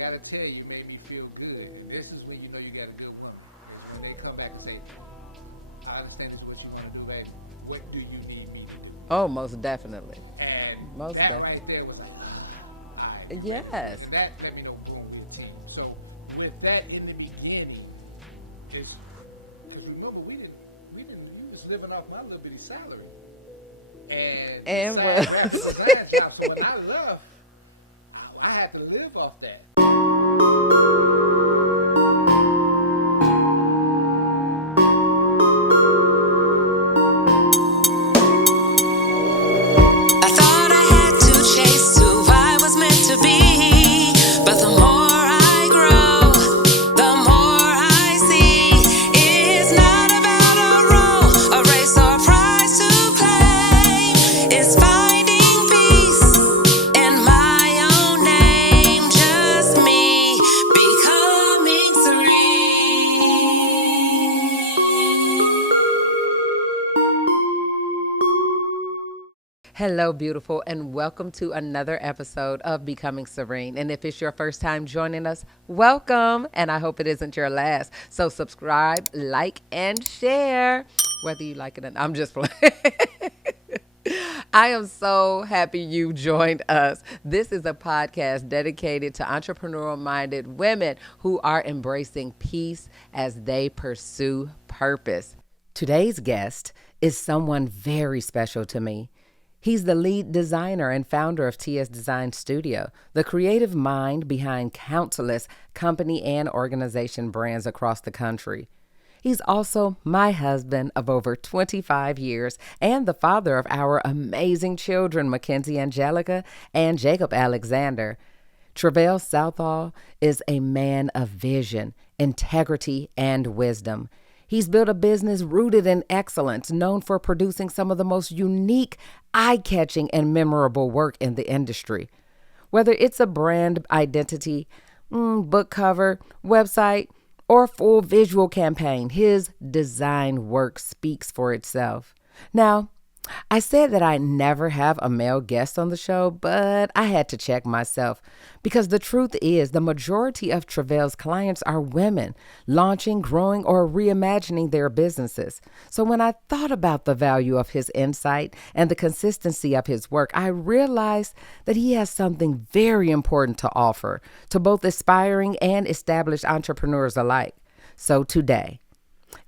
got to tell you, you made me feel good. And this is when you know you got a good woman. When they come back and say, I understand this is what you want to do, baby. What do you need me to do? Oh, most definitely. And Most that definitely. right there was like, all right. Yes. So that let me know we're going to continue. So with that in the beginning, because remember, you was living off my little bitty salary. And design job. So when I left, I had to live off that. I thought I had to chase who I was meant to be, but the more I grow, the more I see it's not about a role, a race or prize to claim. It's finding peace in my own name, just me becoming serene. Hello, beautiful, and welcome to another episode of Becoming Serene. And if it's your first time joining us, welcome, and I hope it isn't your last. So subscribe, like, and share, whether you like it or not. I'm just playing. I am so happy you joined us. This is a podcast dedicated to entrepreneurial-minded women who are embracing peace as they pursue purpose. Today's guest is someone very special to me. He's the lead designer and founder of TS Design Studio, the creative mind behind countless company and organization brands across the country. He's also my husband of over 25 years and the father of our amazing children, Mackenzie Angelica and Jacob Alexander. Trevell Southall is a man of vision, integrity, and wisdom. He's built a business rooted in excellence, known for producing some of the most unique, eye-catching, and memorable work in the industry. Whether it's a brand identity, book cover, website, or full visual campaign, his design work speaks for itself. Now, I said that I never have a male guest on the show, but I had to check myself because the truth is the majority of Trevell's clients are women launching, growing, or reimagining their businesses. So when I thought about the value of his insight and the consistency of his work, I realized that he has something very important to offer to both aspiring and established entrepreneurs alike. So today,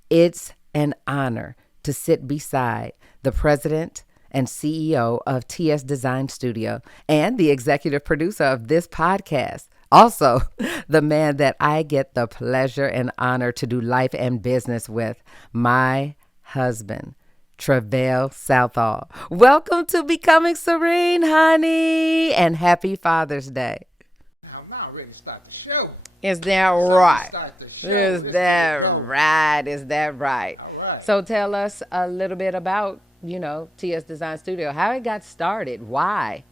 it's an honor to sit beside the president and CEO of TS Design Studio and the executive producer of this podcast. Also, the man that I get the pleasure and honor to do life and business with, my husband, Trevell Southall. Welcome to Becoming Serene, honey, and happy Father's Day. I'm not ready to start the show. Is that right? Start the show. Is that right? Is that right? All right. So tell us a little bit about, TS Design Studio, how it got started, why?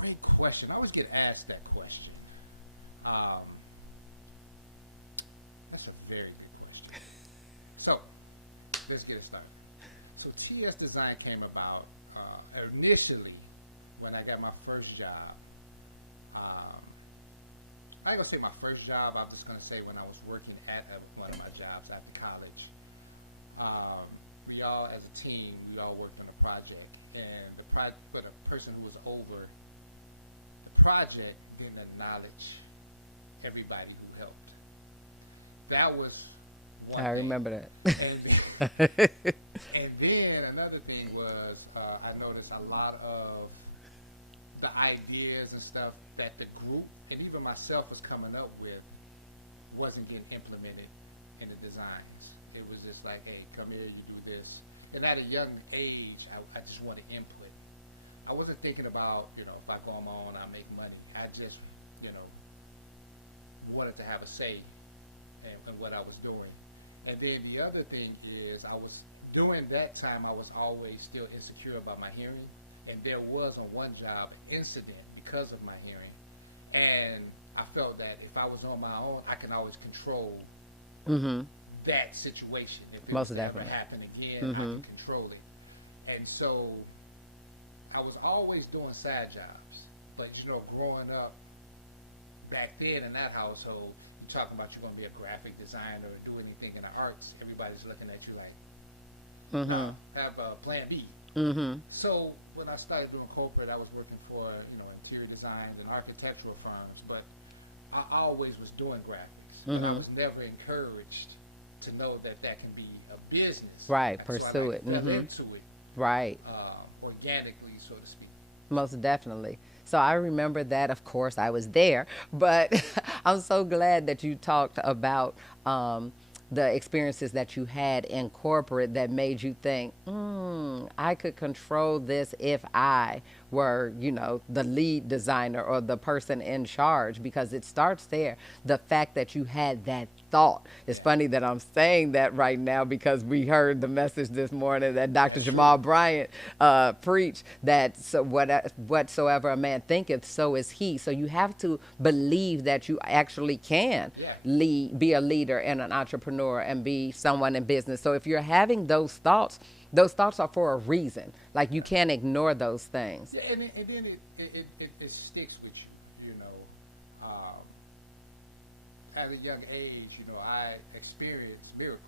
Great question. I always get asked that question. That's a very good question. So, let's get it started. So, TS Design came about initially when I got my first job. I ain't gonna say my first job. I'm just gonna say when I was working at one of my jobs after college. We all, as a team, we all worked on a project, and the person who was over the project didn't acknowledge everybody who helped. That was one I thing. remember that. And then another thing was I noticed a lot of the ideas and stuff that the group and even myself was coming up with wasn't getting implemented in the designs. It was just like, hey, come here, you do this. And at a young age, I just wanted input. I wasn't thinking about, if I go on my own, I make money. I just, wanted to have a say in what I was doing. And then the other thing is during that time, I was always still insecure about my hearing. And there was on one job an incident because of my hearing. And I felt that if I was on my own, I can always control that situation. If it ever happen again, I can control it. And so I was always doing side jobs. But, growing up, back then in that household, you're talking about you're going to be a graphic designer or do anything in the arts, everybody's looking at you like, have a plan B. So when I started doing corporate, I was working for interior designs and architectural firms, but I always was doing graphics. But I was never encouraged to know that can be a business. Right, So pursue I it. fell into it. Right. Organically, so to speak. Most definitely. So I remember that. Of course, I was there, but I'm so glad that you talked about the experiences that you had in corporate that made you think, I could control this if I were, the lead designer or the person in charge, because it starts there. The fact that you had that thought. It's funny that I'm saying that right now because we heard the message this morning that Dr. Jamal Bryant preached that whatsoever a man thinketh, so is he. So you have to believe that you actually can be a leader and an entrepreneur and be someone in business. So if you're having those thoughts are for a reason. Like, you can't ignore those things. Yeah, and then it sticks with you. At a young age, I experienced miracles.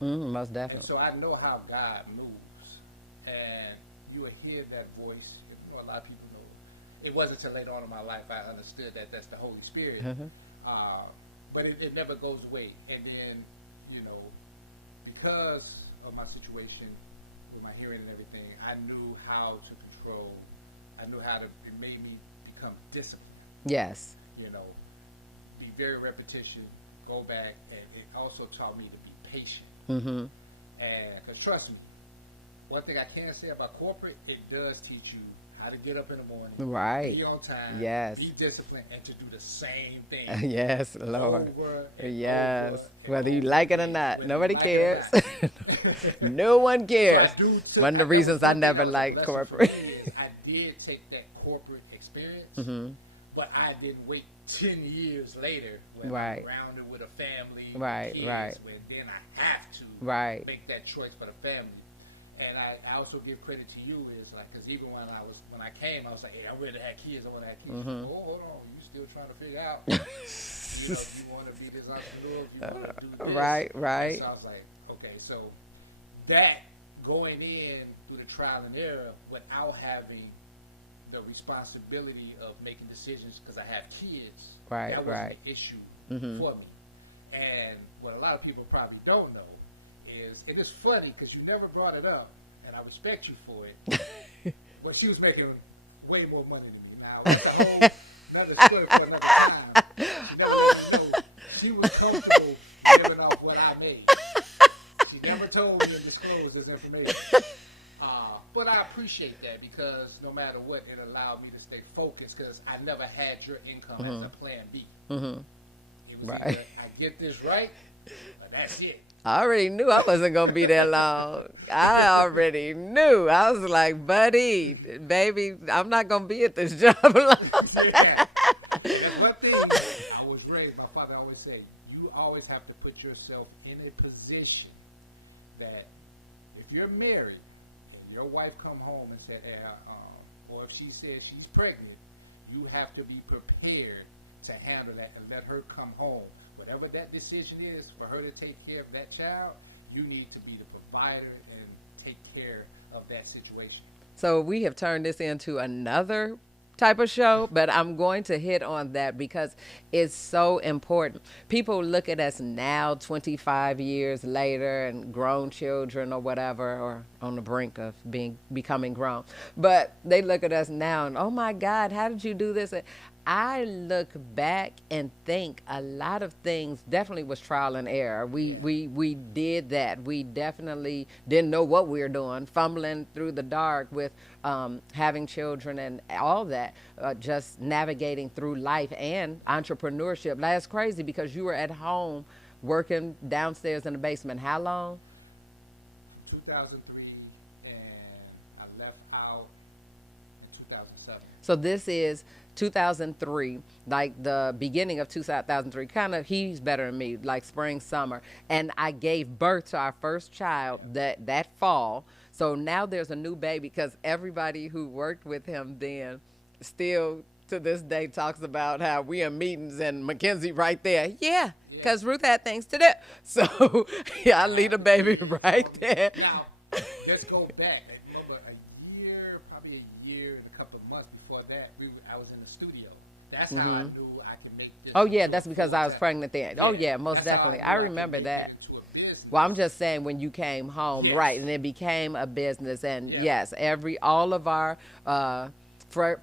Most definitely. And so I know how God moves. And you will hear that voice. A lot of people know. It wasn't until later on in my life I understood that that's the Holy Spirit. But it never goes away. And then, because of my situation with my hearing and everything, I knew how to control. I knew how to. It made me become disciplined. Yes. Be very repetition. Go back, and it also taught me to be patient. And because trust me, one thing I can say about corporate, it does teach you how to get up in the morning, right? Be on time, yes. Be disciplined, and to do the same thing. Yes, Lord. Over and yes, over and whether you over like it or not, nobody cares. No one cares. So one of the reasons I never liked corporate. I did take that corporate experience, but I didn't wait 10 years later when I'm grounded with a family, right, kids, right. When then I have to make that choice for the family. And I also give credit to you is like, because even when I came, I was like, hey, I really had kids. I want to have kids. Oh, hold on, you still trying to figure out? You want to be this entrepreneur? You want to do this? Right. So I was like, okay, so that going in through the trial and error without having the responsibility of making decisions because I have kids, that was the issue for me. And what a lot of people probably don't know is, and it's funny because you never brought it up, and I respect you for it, but she was making way more money than me. Now, that's a whole another story for another time. She never let me know. She was comfortable living off what I made. She never told me and disclosed this information. But I appreciate that because no matter what, it allowed me to stay focused because I never had your income as a plan B. It was either I get this right, but that's it. I already knew I wasn't going to be that long. I already knew. I was like, buddy, baby, I'm not going to be at this job long. Yeah. That's one thing I was raised. My father always said, you always have to put yourself in a position that if you're married and your wife come home and said, hey, or if she says she's pregnant, you have to be prepared to handle that and let her come home. Whatever that decision is for her to take care of that child, you need to be the provider and take care of that situation. So we have turned this into another type of show, but I'm going to hit on that because it's so important. People look at us now 25 years later and grown children or whatever, or on the brink of becoming grown, but they look at us now and, oh my God, how did you do this? I look back and think a lot of things definitely was trial and error. We did that. We definitely didn't know what we were doing, fumbling through the dark with having children and all that, just navigating through life and entrepreneurship. That's crazy because you were at home working downstairs in the basement. How long? 2003, and I left out in 2007. So this is 2003, like the beginning of 2003, kind of, he's better than me, like spring, summer. And I gave birth to our first child that fall. So now there's a new baby because everybody who worked with him then still to this day talks about how we in meetings and Mackenzie right there. Yeah, because Ruth had things to do. So, yeah, I leave the baby right there. Now, let's go back. I remember probably a year and a couple of months before that, I was in the studio. That's how I knew I could make this. Oh, yeah, that's because I was pregnant then. Oh, yeah, most that's how definitely. I I knew remember could that. make it into a business. Well, I'm just saying when you came home, Yes. right, and it became a business. And Yeah. yes, all of our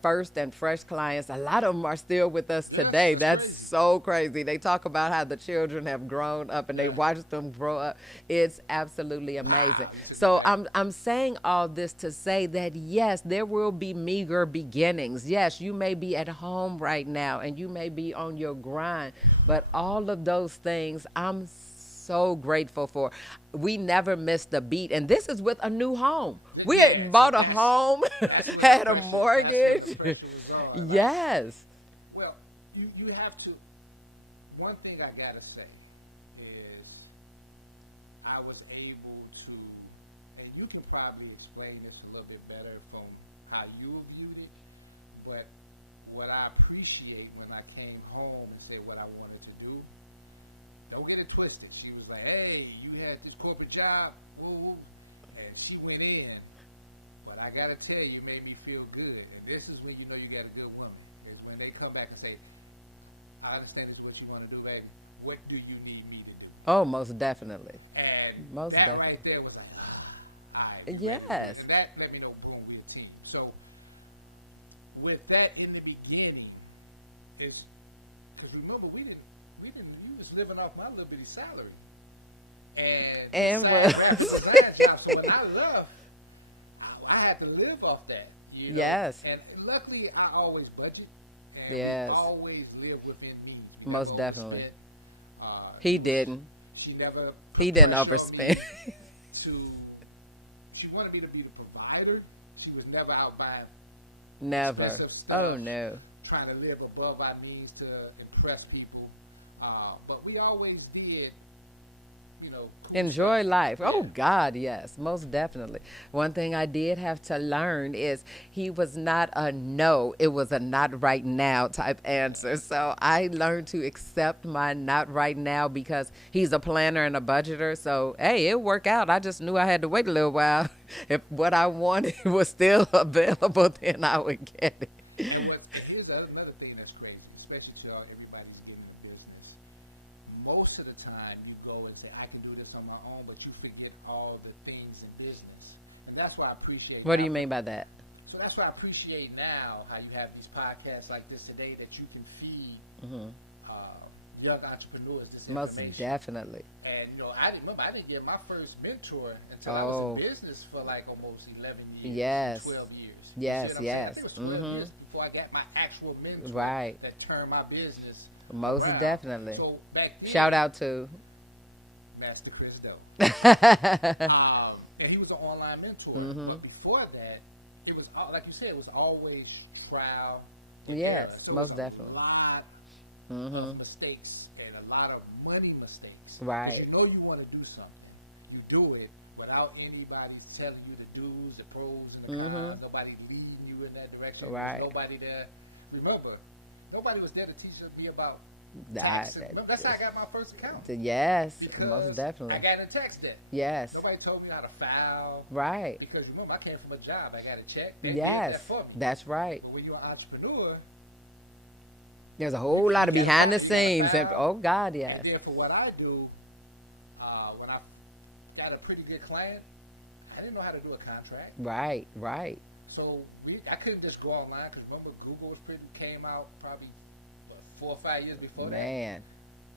first and fresh clients, a lot of them are still with us Yeah, today. that's That's crazy. so crazy. They talk about how the children have grown up and they watch them grow up. It's absolutely amazing. So I'm saying all this to say that yes, there will be meager beginnings. Yes, you may be at home right now and you may be on your grind, but all of those things I'm so grateful for. We never missed a beat, and this is with a new home. We had bought a home, had a mortgage. That's what the pressure was on. Yes. Well, you have to. One thing I gotta say is I was able to, and you can probably explain this a little bit better from how you viewed it. But what I appreciate when I came home and said what I wanted to do, don't get it twisted. She was like, "Hey, you had this corporate job, woo woo," and she went in. But I gotta tell you, you made me feel good. And this is when you know you got a good woman. Is when they come back and say, "I understand this is what you want to do, lady. What do you need me to do?" Oh, most definitely. And Most that definitely. right there was like, all right. Yes. And that let me know, boom, we're a team. So with that in the beginning, is because remember we didn't. You was living off my little bitty salary. And job. So when I left, I had to live off that. You know? Yes. And luckily, I always budget. And Yes. always live within means. We Most never definitely. overspent. He didn't. She never. He didn't pressured me overspend. She wanted me to be the provider. She was never out buying Never. expensive stuff. Oh, no. Trying to live above our means to impress people. But we always did, cool Enjoy life. Oh, God, yes, most definitely. One thing I did have to learn is he was not a no, it was a not right now type answer. So I learned to accept my not right now because he's a planner and a budgeter. So, hey, it'll work out. I just knew I had to wait a little while. If what I wanted was still available, then I would get it. And here's another thing that's crazy, especially to everybody's getting a business. Most of the time, you go and say, "I can do this on my own," but you forget all the things in business, and that's why I appreciate. What do you mean by that? So that's why I appreciate now how you have these podcasts like this today that you can feed young entrepreneurs this Most information. definitely. And I didn't get my first mentor until I was in business for like almost 11 years, Yes. 12 years. You Yes, see what I'm saying? I yes. think it was 12 years before I got my actual mentor Right. that turned my business Most around. definitely. So back then, Shout out to. Master Chris Doe. And he was an online mentor. But before that, it was like you said, it was always trial. and Yes, error. So most it was definitely. A lot of mistakes and a lot of money mistakes. Right. Because you know you want to do something, you do it without anybody telling you the do's, the pros, and the cons. Nobody leading you in that direction. Right. Nobody there. Remember, nobody was there to teach me about That- taxes. That's how I got my first account. Yes, Because most definitely. I got a tax debt. Yes. Nobody told me how to file. Right. Because remember, I came from a job. I got a check. They did Yes, that for me. that's right. But when you're an entrepreneur, There's a whole lot of behind the you gotta scenes. And, file. oh, God, yes. and then for what I do, when I got a pretty good client, I didn't know how to do a contract. Right, right. So I couldn't just go online because remember Google came out probably 4 or 5 years before that. Man,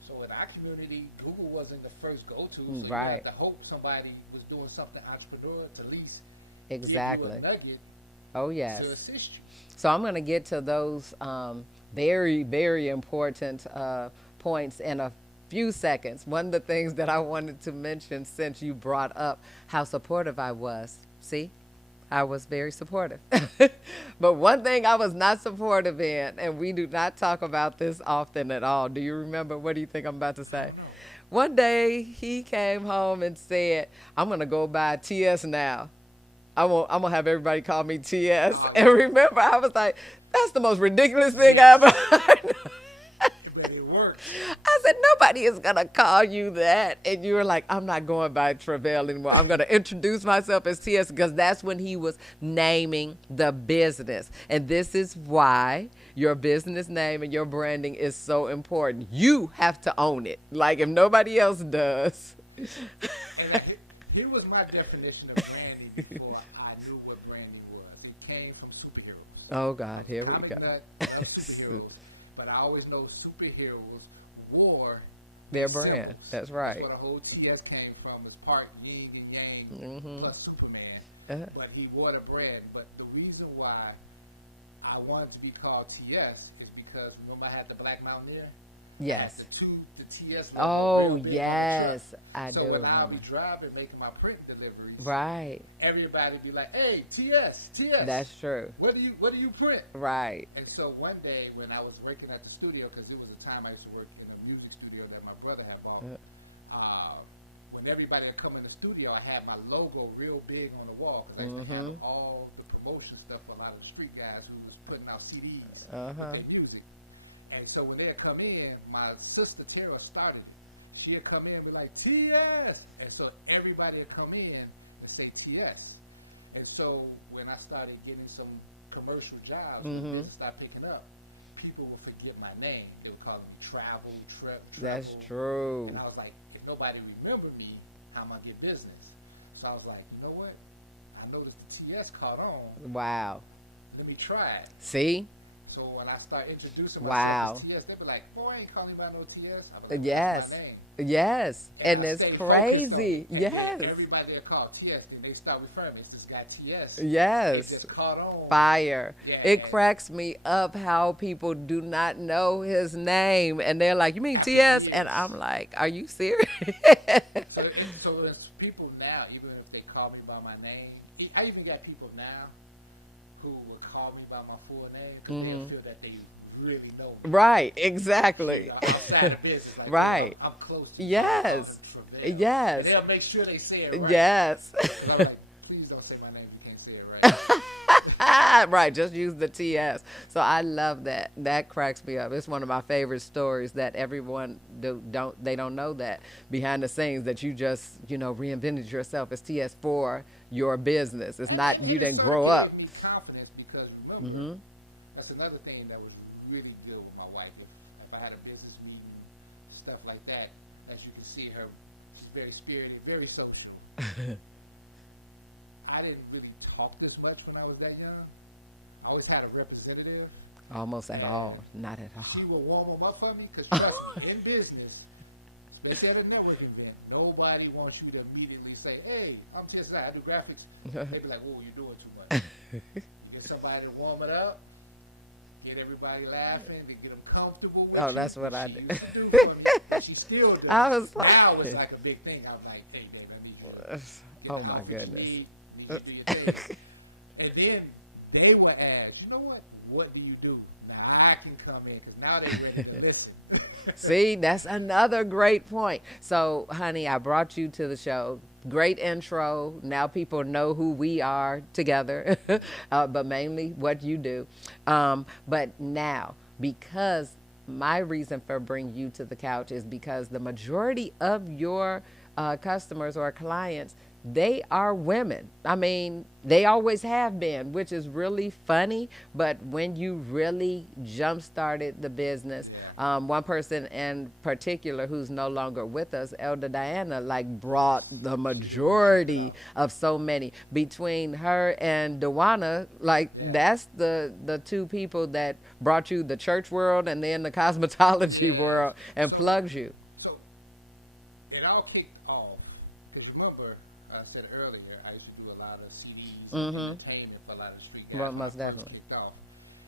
So in our community, Google wasn't the first go-to. So you Right. had to hope somebody was doing something entrepreneur to at least exactly. give you a nugget Oh, yes. to assist you. So I'm going to get to those very, very important points in a few seconds. One of the things that I wanted to mention since you brought up how supportive I was. See, I was very supportive. But one thing I was not supportive in, and we do not talk about this often at all. Do you remember? What do you think I'm about to say? One day he came home and said, "I'm going to go buy TS now." I'm gonna have everybody call me TS. Oh, And remember, I was like, that's the most ridiculous thing I ever heard. but it worked. I said, nobody is going to call you that. And you were like, I'm not going by Trevell anymore. I'm going to introduce myself as TS, because that's when he was naming the business. And this is why your business name and your branding is so important. You have to own it. Like, if nobody else does. And here was my definition of branding before I knew what branding was. It came from superheroes. Oh, God, here we Comic go. nut loves superheroes, but I always know superheroes wore Their brand. symbols. That's right. That's where the whole TS came from. It's part yin and yang plus Superman. Uh-huh. But he wore the brand. But the reason why I wanted to be called TS is because remember I had the Black Mountaineer? Yes. The TS logo Oh, real big on the yes. truck. I So do. when I'll be remember. driving, making my print deliveries, Right. everybody be like, "Hey, TS, TS, That's true. what do you print?" Right. And so one day when I was working at the studio, because it was a time I used to work in a music studio that my brother had bought. When everybody would come in the studio, I had my logo real big on the wall because I used to have all the promotion stuff for a lot of the street guys who was putting out CDs with their music. And so when they'd come in, my sister Tara started it. She'd come in and be like, TS! And so everybody would come in and say TS. And so when I started getting some commercial jobs, business started picking up, people would forget my name. They would call me Trevell. That's true. And I was like, if nobody remember me, how am I get business? So I was like, you know what? I noticed the TS caught on. Wow. Let me try it. See? So when I start introducing Wow. myself as TS, they be like, "Boy, I ain't calling by no TS." I be like, Yes. "What's my name?" Yes. And I it's stay crazy. focused on- and Yes. then everybody they call TS, then they start referring me. It's this guy TS. Yes. It just caught on. Fire. Yeah. It cracks me up how people do not know his name. And they're like, you mean TS? And I'm like, are you serious? So there's people now, even if they call me by my name, I even got people now who will call me by my full name because they feel that they really know me. Right. Exactly. You know, outside of business, like, Right. I'm close to Yes. Trevell. Yes. And they'll make sure they say it right. Yes. And I'm like, please don't say my name. You can't say it right. Right, just use the TS. So I love that. That cracks me up. It's one of my favorite stories that everyone don't know that behind the scenes that you just, reinvented yourself as TS for your business. It's not And you it didn't sort grow of up. gave me confidence because remember, that's another thing that was really good with my wife. If I had a business meeting, stuff like that, as you can see her, she's very spirited, very social. I didn't really talk this much when I was that young. I always had a representative. Almost at all. Not at all. She would warm them up for me because trust me, in business, especially at a networking event, nobody wants you to immediately say, "Hey, I'm just I do graphics." They be like, "Whoa, you're doing too much." Get somebody to warm it up, get everybody laughing, to get them comfortable. With Oh, you. that's what I She do. used to do for me. She still does. I was like- Now it's like a big thing. I was like, "Hey, babe, I need you to get Oh the my outfits you goodness. need you to do your thing." And then they would ask, "You know what? What do you do?" Now I can come in because now they're ready to listen. See, that's another great point. So, honey, I brought you to the show. Great intro. Now people know who we are together, but mainly what you do. But now, because my reason for bringing you to the couch is because the majority of your customers or clients, they are women. I mean, they always have been, which is really funny. But when you really jump-started the business, one person in particular who's no longer with us, Elder Diana, brought the majority of so many. Between her and Dewana, that's the two people that brought you the church world and then the cosmetology world and plugged you. So it all kicked off because remember I said earlier I used to do a lot of CDs and entertainment for a lot of street guys. Well, most when it definitely. kicked off,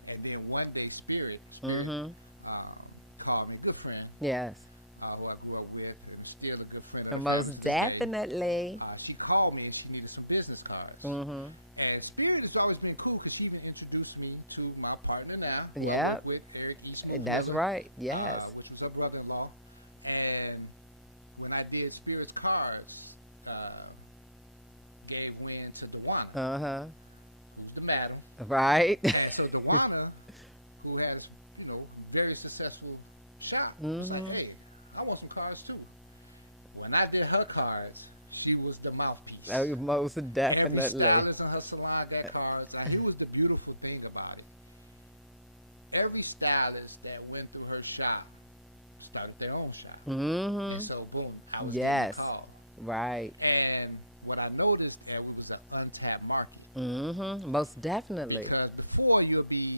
and then one day Spirit called me, good friend, Yes. who I grew up with, and still a good friend. Most definitely. She called me and she needed some business cards. And Spirit has always been cool because she even introduced me to my partner now. who I Yeah. work with Eric Eastman. That's right. Yes. Which was her brother-in-law. And when I did Spirit's cards, gave win to Dewana, Uh-huh. who's the madam. Right. And so Dewana, who has, very successful shop, was like, hey, I want some cards too. When I did her cards, she was the mouthpiece. Oh, most definitely. Every stylist in her salon got cards. And it was the beautiful thing about it. Every stylist that went through her shop started their own shop. Mm-hmm. And so, boom, I was Yes. called. Right. And what I noticed, it was an untapped market. Mm-hmm. Most definitely. Because before you'll be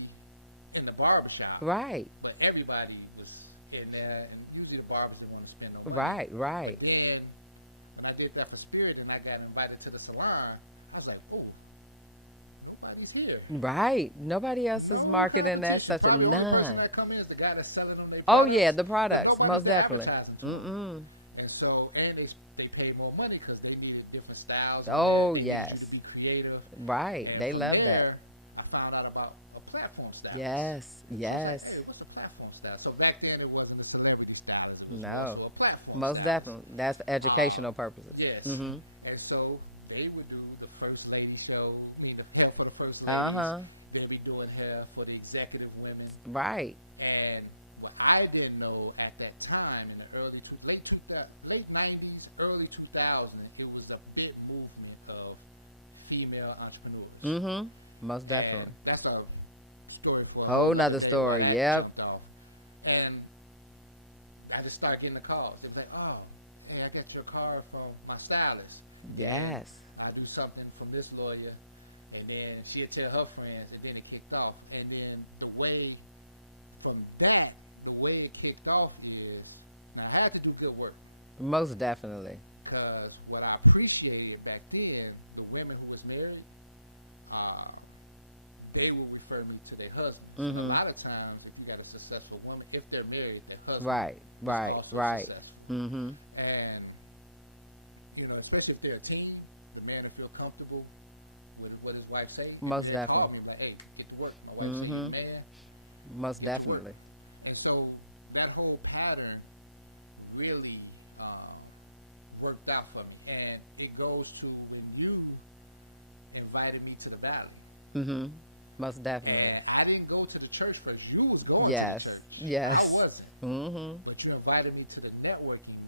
in the barbershop. Right. But everybody was in there, and usually the barbers didn't want to spend no money. Right, right. But then, when I did that for Spirit and I got invited to the salon, I was like, oh, nobody's here. Right. Nobody else is marketing that. Such a Probably the only person none. that come in is the guy that's selling them their Oh, products. yeah, the products. Nobody's Most been definitely. advertising to them. Mm-mm. And so, and they paid more money because they needed different styles. Oh, they needed yes. you to be creative. Right. And They from love there, that. I found out about a platform style. Yes. Yes. Like, hey, what's a platform style? So back then it wasn't a celebrity style. It was No. also a platform Most style. definitely. That's for educational purposes. Yes. Mm-hmm. And so they would do the first lady show, need the hair for the first ladies. Uh-huh. They'd be doing hair for the executive women. Right. And what I didn't know at that time in the late 90s, early 2000s, it was a big movement of female entrepreneurs. Mm-hmm. Most definitely. And that's a story for a Whole nother day story. where I Yep. jumped off. And I just started getting the calls. They're like, oh, hey, I got your card from my stylist. Yes. I do something from this lawyer, and then she'd tell her friends, and then it kicked off. And then the way it kicked off is, now I had to do good work, Most definitely. because what I appreciated back then, the women who was married, they would refer me to their husband. Mhm. A lot of times, if you got a successful woman, if they're married, their husband Right. Right. is also Right. successful. Mm-hmm. And, especially if they're a team, the man will feel comfortable with what his wife say. Most They call definitely. me like, hey, get to work. My wife Mhm. say, man. Most get to work. definitely. And so that whole pattern really worked out for me. And it goes to when you invited me to the Valley. Mm-hmm. Most definitely. And I didn't go to the church first. You was going Yes. to the church. Yes. I wasn't. Mm-hmm. But you invited me to the networking.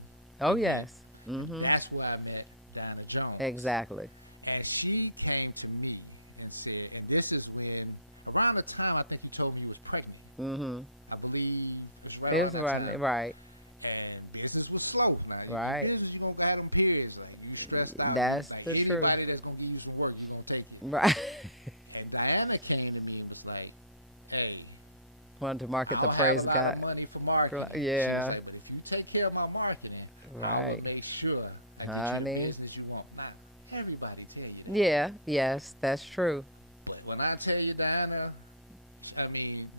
Oh, yes. Mm-hmm. That's where I met Diana Jones. Exactly. And she came to me and said, and this is when, around the time I think you told me you was pregnant. Mm-hmm. I believe it was right It was around that time. right. And business was slow. Now, Right. Business, you gonna have them periods. Like, you stressed out. That's like, the truth. Anybody that's gonna give you some work, you gonna take it. Right. And Diana came to me and was like, hey, Wanted to market I the don't praise have a lot God. of money for marketing. Yeah. She was like, but if you take care of my marketing, Right. I'll make sure that Honey. it's the business you want. Now, everybody tell you that. Yeah. Yes. That's true. But when I tell you, Diana,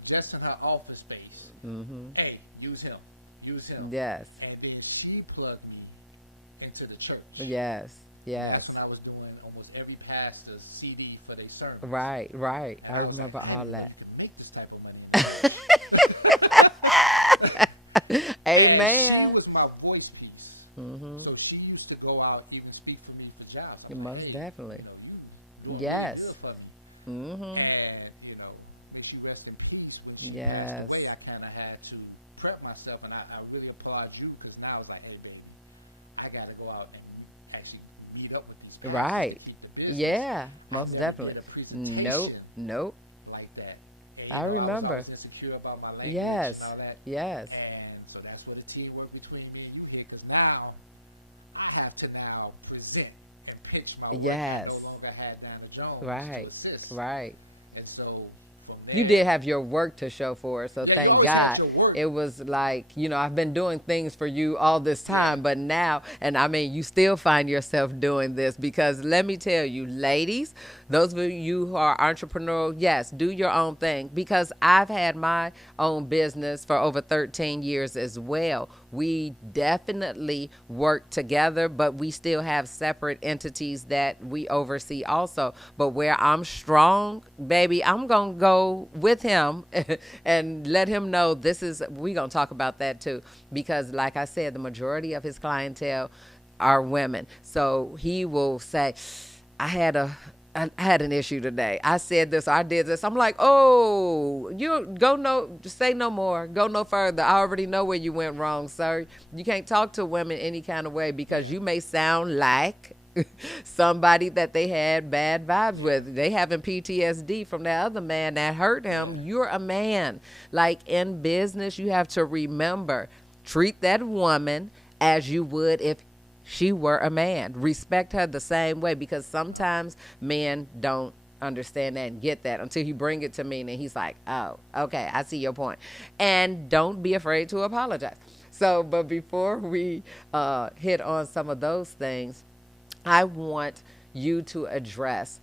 just in her office space, Mm-hmm. hey, use him. Yes. And then she plugged me into the church. Yes. That's Yes. when I was doing almost every pastor's CD for their sermon. Right. Right. And I was remember like, all I that. didn't make this type of money. Amen. And she was my voice piece. Mm-hmm. So she used to go out even speak for me for jobs. I'm Most like, hey, definitely. you doing Yes. really good for me. Mm-hmm. And, may she rest in peace. When she Yes. passed away, I kind of had to prep myself, and I really applaud you, because now it's like, hey, baby, I got to go out and actually meet up with these people. Right. To keep the business. Yeah. I Most never definitely. did a presentation Nope. like that. And, I remember. I was insecure about my language Yes. and all that. Yes. And so that's where the teamwork between me and you here, because now I have to now present and pitch my work. Yes. No longer had Diana Jones Right. to assist. Right. And so from there, You did have your work to show for it, so Yeah, you thank always God. have your work. It was like, I've been doing things for you all this time, but now, and I mean, you still find yourself doing this, because let me tell you, ladies, those of you who are entrepreneurial, yes, do your own thing, because I've had my own business for over 13 years as well. We definitely work together, but we still have separate entities that we oversee also. But where I'm strong, baby, I'm going to go with him and let him know we're going to talk about that too. Because like I said, the majority of his clientele are women. So he will say, I had an issue today. I said this, I did this. I'm like, oh, you go no, just say no more. Go no further. I already know where you went wrong, sir. You can't talk to women any kind of way because you may sound like somebody that they had bad vibes with. They having PTSD from that other man that hurt him. You're a man. Like in business, you have to remember, treat that woman as you would if she were a man. Respect her the same way, because sometimes men don't understand that and get that until you bring it to me and he's like, oh, okay, I see your point. And don't be afraid to apologize. So, but before we hit on some of those things, I want you to address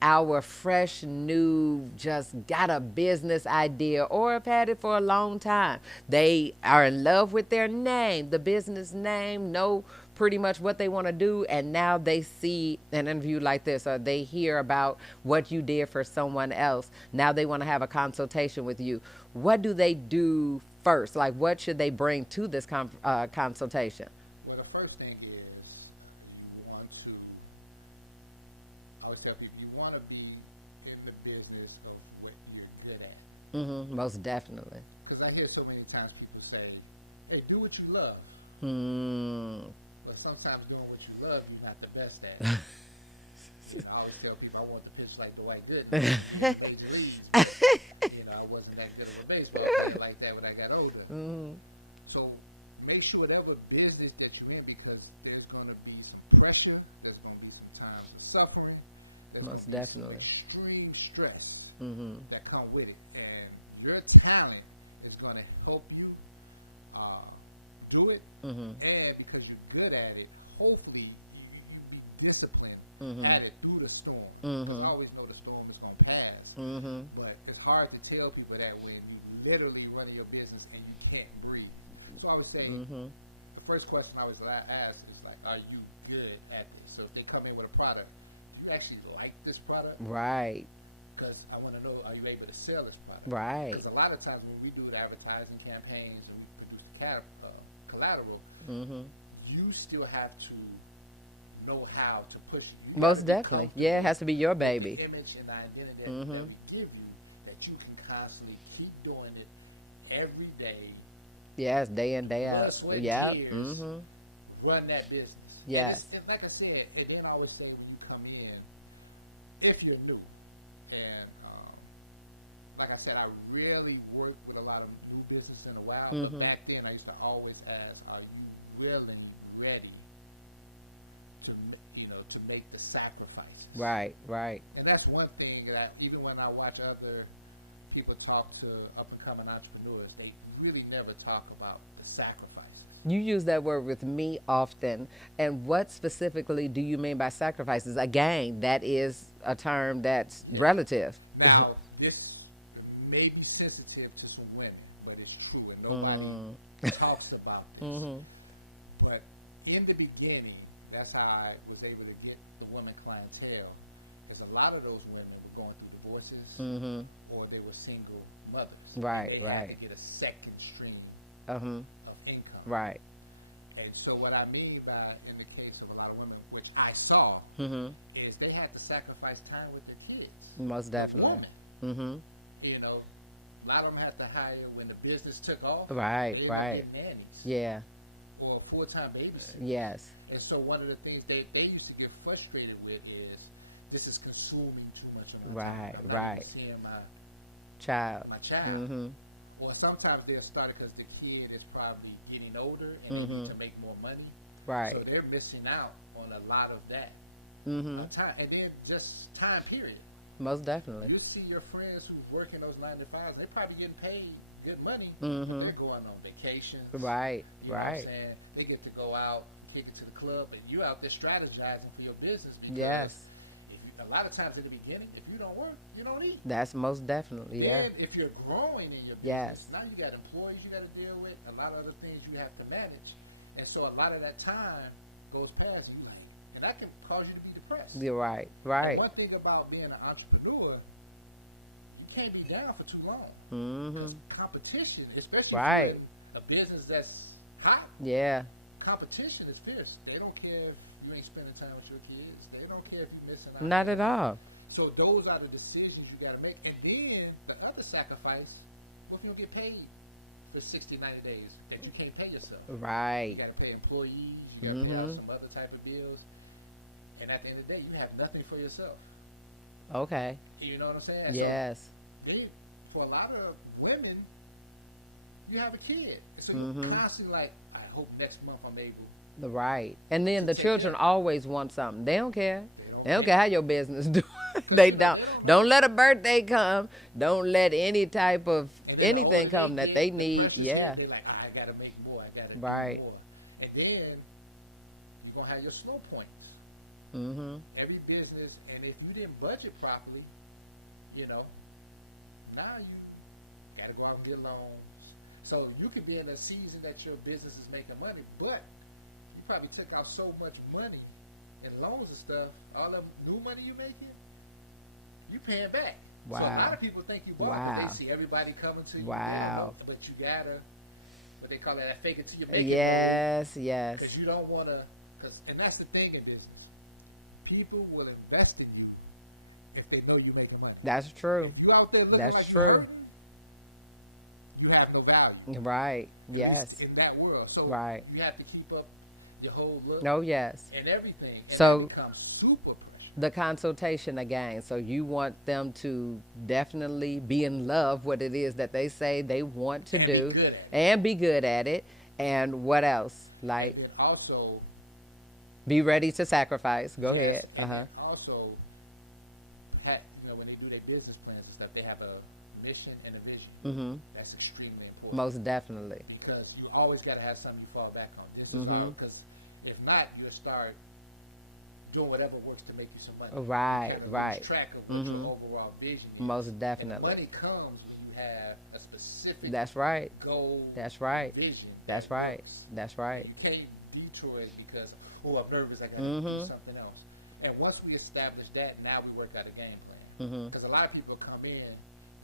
our fresh, new, just got a business idea or have had it for a long time. They are in love with their name, the business name, know pretty much what they want to do, and now they see an interview like this or they hear about what you did for someone else. Now they want to have a consultation with you. What do they do first? Like, what should they bring to this consultation? Well, the first thing is you want to, I always tell people, you want to be in the business of what you're good at. Most definitely. Because I hear so many times people say, hey, do what you love. But sometimes doing what you love, you're not the best at it. I always tell people I want to pitch like Dwight Gooden. I wasn't that good of a baseball player like that when I got older. So make sure whatever business that you're in, because there's going to be some pressure, there's going to be some times of suffering, there's Most going to definitely. be some extreme stress that come with it. And your talent is going to help you do it, and because you're good at it, hopefully you be disciplined at it through the storm. I always know the storm is going to pass, but it's hard to tell people that when you literally running your business and you can't breathe. So I always say, the first question I always ask is like, are you good at this? So if they come in with a product, do you actually like this product? Right. Because I want to know, are you able to sell this product? Right. Because a lot of times when we do the advertising campaigns and we produce collateral, you still have to know how to push it. Most definitely. Yeah, it has to be your baby. The image and the identity that we give you, that you can constantly keep doing it every day. Yes, day in, day out. Yeah. Run that business. Yes. And like I said, and then I always say when you come in, if you're new, and like I said, I rarely worked with a lot of new business in a while. But back then, I used to always ask, "Are you willing, ready to make the sacrifices?" Right, right. And that's one thing that even when I watch other people talk to up and coming entrepreneurs, they really never talk about the sacrifices. You use that word with me often. And what specifically do you mean by sacrifices? Again, that is a term that's relative. Now, this may be sensitive to some women, but it's true, and nobody talks about this. But in the beginning, that's how I was able to get the woman clientele, is a lot of those women were going through divorces, or they were single mothers. Right, they right. had to get a second stream of income. Right. And so what I mean by, in the case of a lot of women, which I saw, is they had to sacrifice time with their kids. Most definitely. Woman. A lot of them had to hire when the business took off. Right, they right. would get nannies. Yeah. Or full-time babysitters. Yes. And so one of the things they used to get frustrated with is, this is consuming too much of my time. I'm not seeing my child. Or sometimes they'll start it because the kid is probably getting older and they need to make more money. Right. So they're missing out on a lot of that time. And then just time period. Most definitely. You see your friends who's working those 9 to 5s, they're probably getting paid good money. They're going on vacations. Right, you know what I'm saying? They get to go out, kick it to the club, and you out there strategizing for your business. Because a lot of times in the beginning, if you don't work, you don't eat. That's most definitely, then if you're growing in your business, Yes. now you got employees you got to deal with, a lot of other things you have to manage. And so a lot of that time goes past you, and that can cause you to be depressed. You're right, And right. one thing about being an entrepreneur, you can't be down for too long. Competition, especially in a business that's hot. Yeah. Competition is fierce. They don't care if you ain't spending time with your kids. They don't care care if you're missing out. Not at all. So those are the decisions you got to make. And then the other sacrifice, what if you don't get paid for 60, 90 days that you can't pay yourself? Right. You got to pay employees. You got to pay out some other type of bills. And at the end of the day, you have nothing for yourself. Okay. You know what I'm saying? Yes. So for a lot of women, you have a kid. So you're constantly like, I hope next month I'm able. Right. And then the children always want something. They don't care. They don't care how your business do. They don't. Don't let a birthday come. Don't let any type of anything come that they need. Yeah. They're like, I got to make more. I got to Right. make more. And then you're going to have your slow points. Every business, and if you didn't budget properly, now you got to go out and get loans. So you could be in a season that your business is making money, but you probably took out so much money in loans and stuff, all the new money you're making, you paying back. Wow. So a lot of people think you bought, but they see everybody coming to you. Wow. But you gotta, what they call that fake it till you make it. Yes, yes. Because you don't want to, and that's the thing in business. People will invest in you if they know you're making money. That's true. If you out there looking That's like true. you're hurting, you have no value. Right. At Yes. least in that world. So Right. you have to keep up your whole look Oh, yes. and everything. And So- it becomes super pressure. The consultation again. So you want them to definitely be in love what it is that they say they want to And do be good at it. and be good at it. And what else? Like And then also, be ready to sacrifice. Go yes, ahead. and Uh-huh. then also, when they do their business plans and stuff, they have a mission and a vision. That's extremely important. Most definitely. Because you always got to have something you fall back on. This is all, because if not, you'll start doing whatever works to make you some money. Right, You gotta right. lose track of what your overall vision is. Most And definitely. money comes when you have a specific That's right. goal. That's right. Vision. That's that right. works. That's right. You can't detour it because, I'm nervous, I got to do something else. And once we establish that, now we work out a game plan. Because a lot of people come in,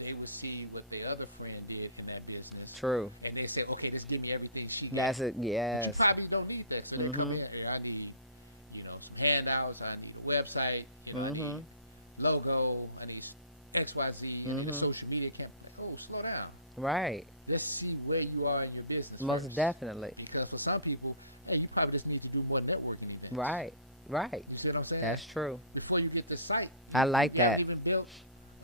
they would see what their other friend did in that business. True. And they say, okay, just give me everything she did. That's it. Yes. You probably don't need that. So they come in, hey, I need, some handouts, I need a website, I need logo, I need XYZ, social media campaign. Oh, slow down. Right. Let's see where you are in your business. Most first. definitely. Because for some people, hey, you probably just need to do more networking events. Right. Right. You see what I'm saying? That's true. Before you get the site, I like you that. haven't even built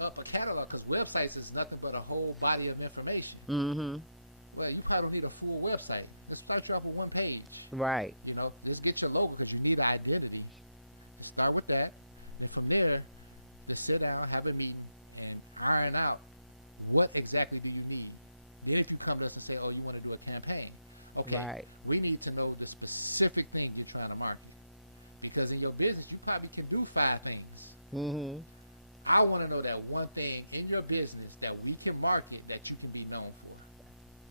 up a catalog, because websites is nothing but a whole body of information. Well, you probably don't need a full website. Just start you off with one page. Right. Just get your logo, because you need an identity. Start with that, and from there, just sit down, have a meeting, and iron out what exactly do you need. Then if you come to us and say, oh, you want to do a campaign, okay, Right. we need to know the specific thing you're trying to market. Because in your business, you probably can do 5 things. I want to know that one thing in your business that we can market that you can be known for.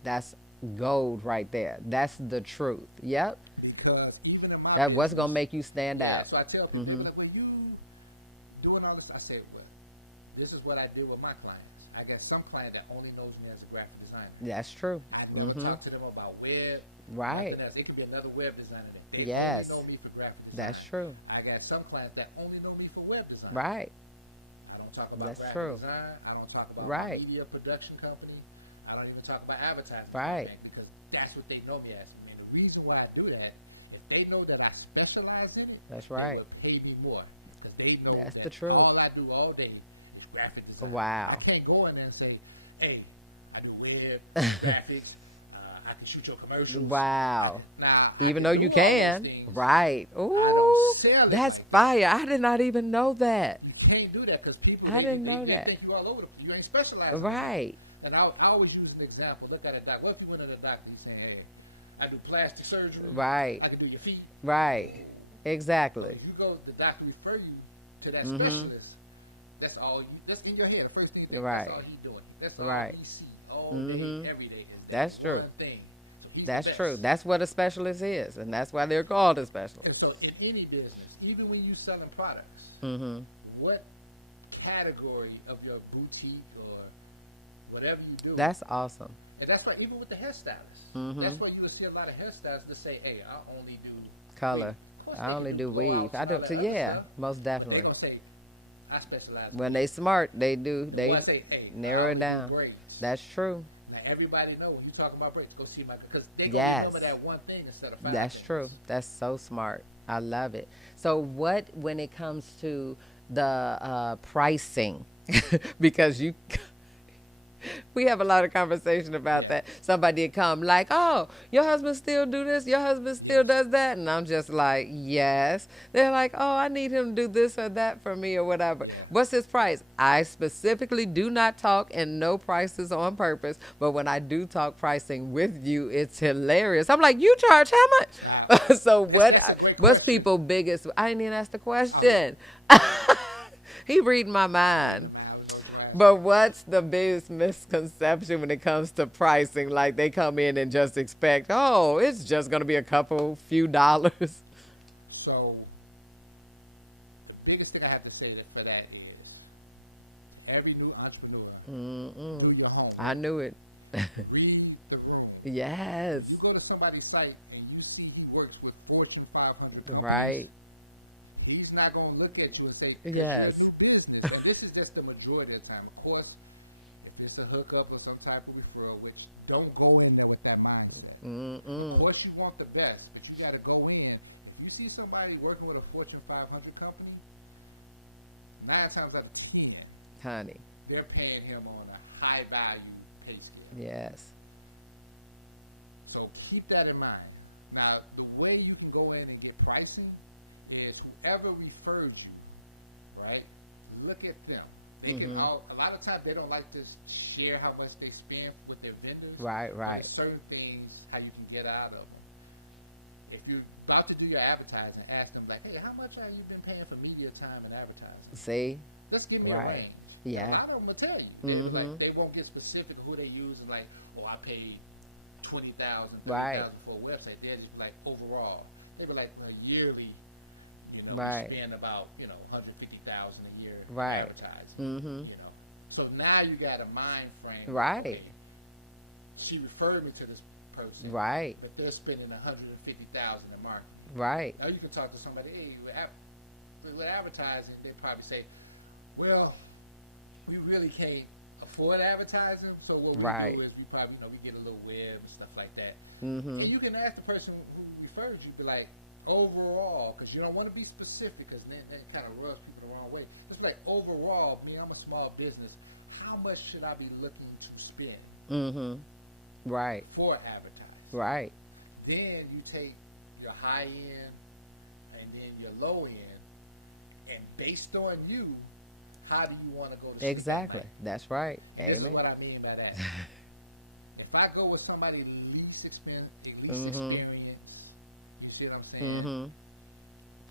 That's gold right there. That's the truth. Yep. Because even in my That's what's business, gonna make you stand out. so I tell people, like, when you doing all this, I say, well, this is what I do with my clients. I got some client that only knows me as a graphic designer. That's true. I never talk to them about web. Right. Nothing else. It could be another web designer. They Yes. only know me for graphic design. That's true. I got some clients that only know me for web design. Right. I don't talk about That's graphic true. design. I don't talk about Right. media production company. I don't even talk about advertising. Right. Because that's what they know me as. I mean, the reason why I do that, if they know that I specialize in it, That's right. they will pay me more. Because they know That's that the truth. all I do all day is graphic design. Wow. I can't go in there and say, hey, I do web, graphics, I can shoot your commercials. Wow. Now, Even I though can you do all those can. things. Right. don't Ooh. sell it That's like fire. I did not even know that. You can't do that because people I didn't know they that. think you all over. You ain't specialized. Right. And I always use an example. Look at a doctor. What if you went to the doctor? He's saying, "Hey, I do plastic surgery. Right. I can do your feet." Right. Exactly. If you go, the doctor refer you to that specialist. That's all. That's in your head. The first thing you think, Right. that's all he's doing. That's all Right. he see all day, every day. Is That's that true. one thing. So he's That's the true. best. That's what a specialist is, and that's why they're called a specialist. And so in any business, even when you selling products, what category of your boutique or whatever you do, That's awesome. and that's why even with the hairstylists, that's why you will see a lot of hairstylists that say, "Hey, I only do Color. course I they only can do blow weave. outs I and do all that too. other Yeah, stuff, most but definitely. they're gonna say, I specialize. When they smart, they do. The They boy say, hey, narrow I it only do down. braids. That's true. Now everybody know when you talking about braids, go see my, because they gonna Yes. remember that one thing instead of 5 That's things. true. That's so smart. I love it. So, what when it comes to the pricing, because you we have a lot of conversation about Yeah. that. Somebody would come like, "Oh, your husband still do this? Your husband still does that?" And I'm just like, "Yes." They're like, "Oh, I need him to do this or that for me or whatever." Yeah. What's his price? I specifically do not talk and no prices on purpose, but when I do talk pricing with you, it's hilarious. I'm like, "You charge how much?" So That's a great what's question. people biggest? I didn't even ask the question. He reading my mind. Now, we know that. But what's the biggest misconception when it comes to pricing? Like they come in and just expect, oh, it's just going to be a few dollars. So the biggest thing I have to say for that is every new entrepreneur, do your homework. I knew it. Read the room. Yes. You go to somebody's site and you see he works with Fortune 500 companies. Right. He's not going to look at you and say, Yes. "It's a new business." And this is just the majority of the time. Of course, if it's a hookup or some type of referral, which don't go in there with that mindset. Of course, you want the best, but you got to go in. If you see somebody working with a Fortune 500 company, 9 times out of 10, Honey. they're paying him on a high value pay scale. Yes. So keep that in mind. Now, the way you can go in and get pricing is whoever referred you, right? Look at them. They can all, a lot of times they don't like to share how much they spend with their vendors. Right, right. There's certain things how you can get out of them. If you're about to do your advertising, ask them like, "Hey, how much have you been paying for media time and advertising? See? Just give me Right. a range." Yeah. A lot of them will tell you. Like, they won't get specific of who they use and like, "Oh, I paid 20,000, 30,000 Right. for a website." They're just like overall. They be like yearly. You know, Right. spend about 150,000 a year Right. advertising. You know, so now you got a mind frame. Right. Okay, she referred me to this person. Right. But they're spending 150,000 a market. Right. Now you can talk to somebody. Hey, with advertising, they probably say, "Well, we really can't afford advertising. So what we Right. do is we probably we get a little web and stuff like that." Mm-hmm. And you can ask the person who referred you, be like, overall, because you don't want to be specific, because then that kind of rubs people the wrong way. Just like overall, I'm a small business. How much should I be looking to spend Right. for advertising? Right. Then you take your high end and then your low end, and based on you, how do you want to go to spend Exactly. that money? That's right. This is Amen. what I mean by that. If I go with somebody least experience, you see what I'm saying?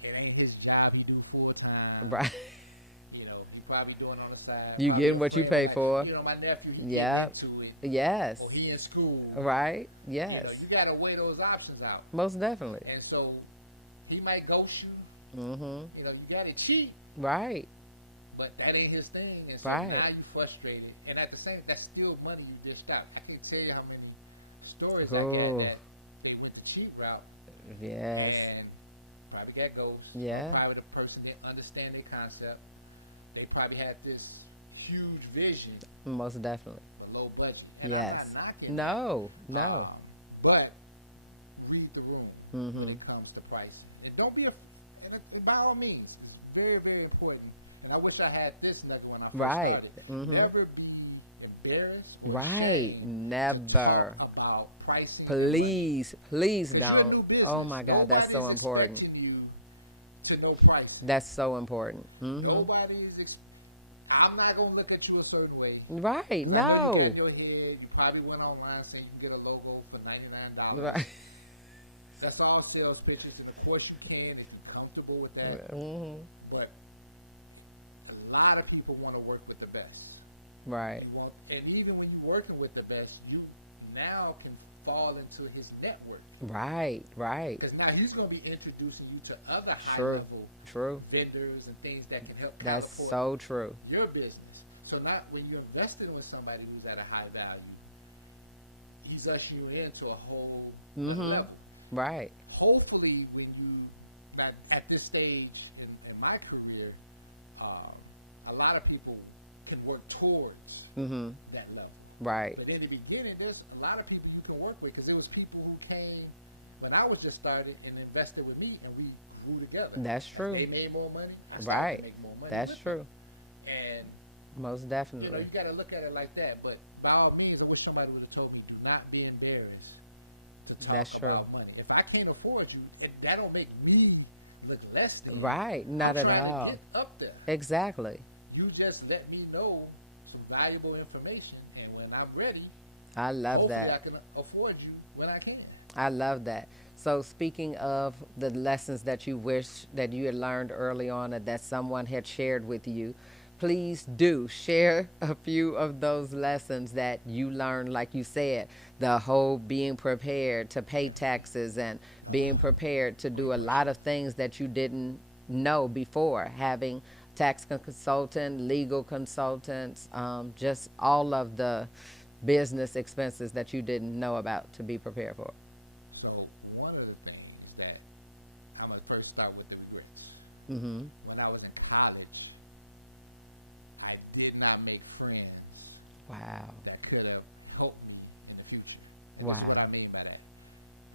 It ain't his job. You do full time. Right. He probably doing on the side. You probably getting what you afraid, pay for. My nephew, he Yep. get into it. Yes. Or he in school. Right. Yes. You got to weigh those options out. Most definitely. And so he might ghost you. You got to cheat, Right. but that ain't his thing. And so Right. now you frustrated. And at the same, that's still money you dished out. I can't tell you how many stories Oh. I got that they went the cheat route. Yes. And probably got ghosts. Yeah. Probably the person didn't understand their concept. They probably had this huge vision Most definitely. for low budget. And Yes. I'm not knocking No. No. but read the room when it comes to pricing. And don't be and by all means, it's very, very important. And I wish I had this nugget when I first Right. started. Never be embarrassed or Right. ashamed to Never. talk about pricing. Please. Please 'Cause you're a new don't. business. Oh my God. That's so Nobody's important. expecting you to know pricing. That's so important. Nobody is. I'm not gonna look at you a certain way. Right. I know you No. got your head. You probably went online saying you get a logo for $99. Right. That's all sales pitches, and of course you can if you're comfortable with that. But a lot of people want to work with the best. Right. And even when you're working with the best, you now can fall into his network. Right. Right. Because now he's going to be introducing you to other True. high-level vendors and things that can help That's catapult so true. your business. So not when you're investing with somebody who's at a high value, he's ushering you into a whole other level. Right. Hopefully, when you now at this stage in my career, a lot of people can work towards that level. Right. But in the beginning, there's a lot of people you can work with, because it was people who came when I was just started and invested with me, and we grew together. That's true. They made more money. I started Right. to make more money. That's true. And Most definitely. you got to look at it like that. But by all means, I wish somebody would have told me, do not be embarrassed to talk That's true. about money. If I can't afford you, that don't make me look less than you. Right. Not I'm at trying all. to get up there. Exactly. You just let me know some valuable information, and when I'm ready, I love hopefully that. I can afford you when I can. I love that. So speaking of the lessons that you wish that you had learned early on, or that someone had shared with you, please do share a few of those lessons that you learned. Like you said, the whole being prepared to pay taxes and being prepared to do a lot of things that you didn't know before, having tax consultant, legal consultants, just all of the business expenses that you didn't know about to be prepared for. So one of the things that I'm going to first start with the regrets. Mm-hmm. When I was in college, I did not make friends Wow. that could have helped me in the future. And Wow. That's what I mean by that.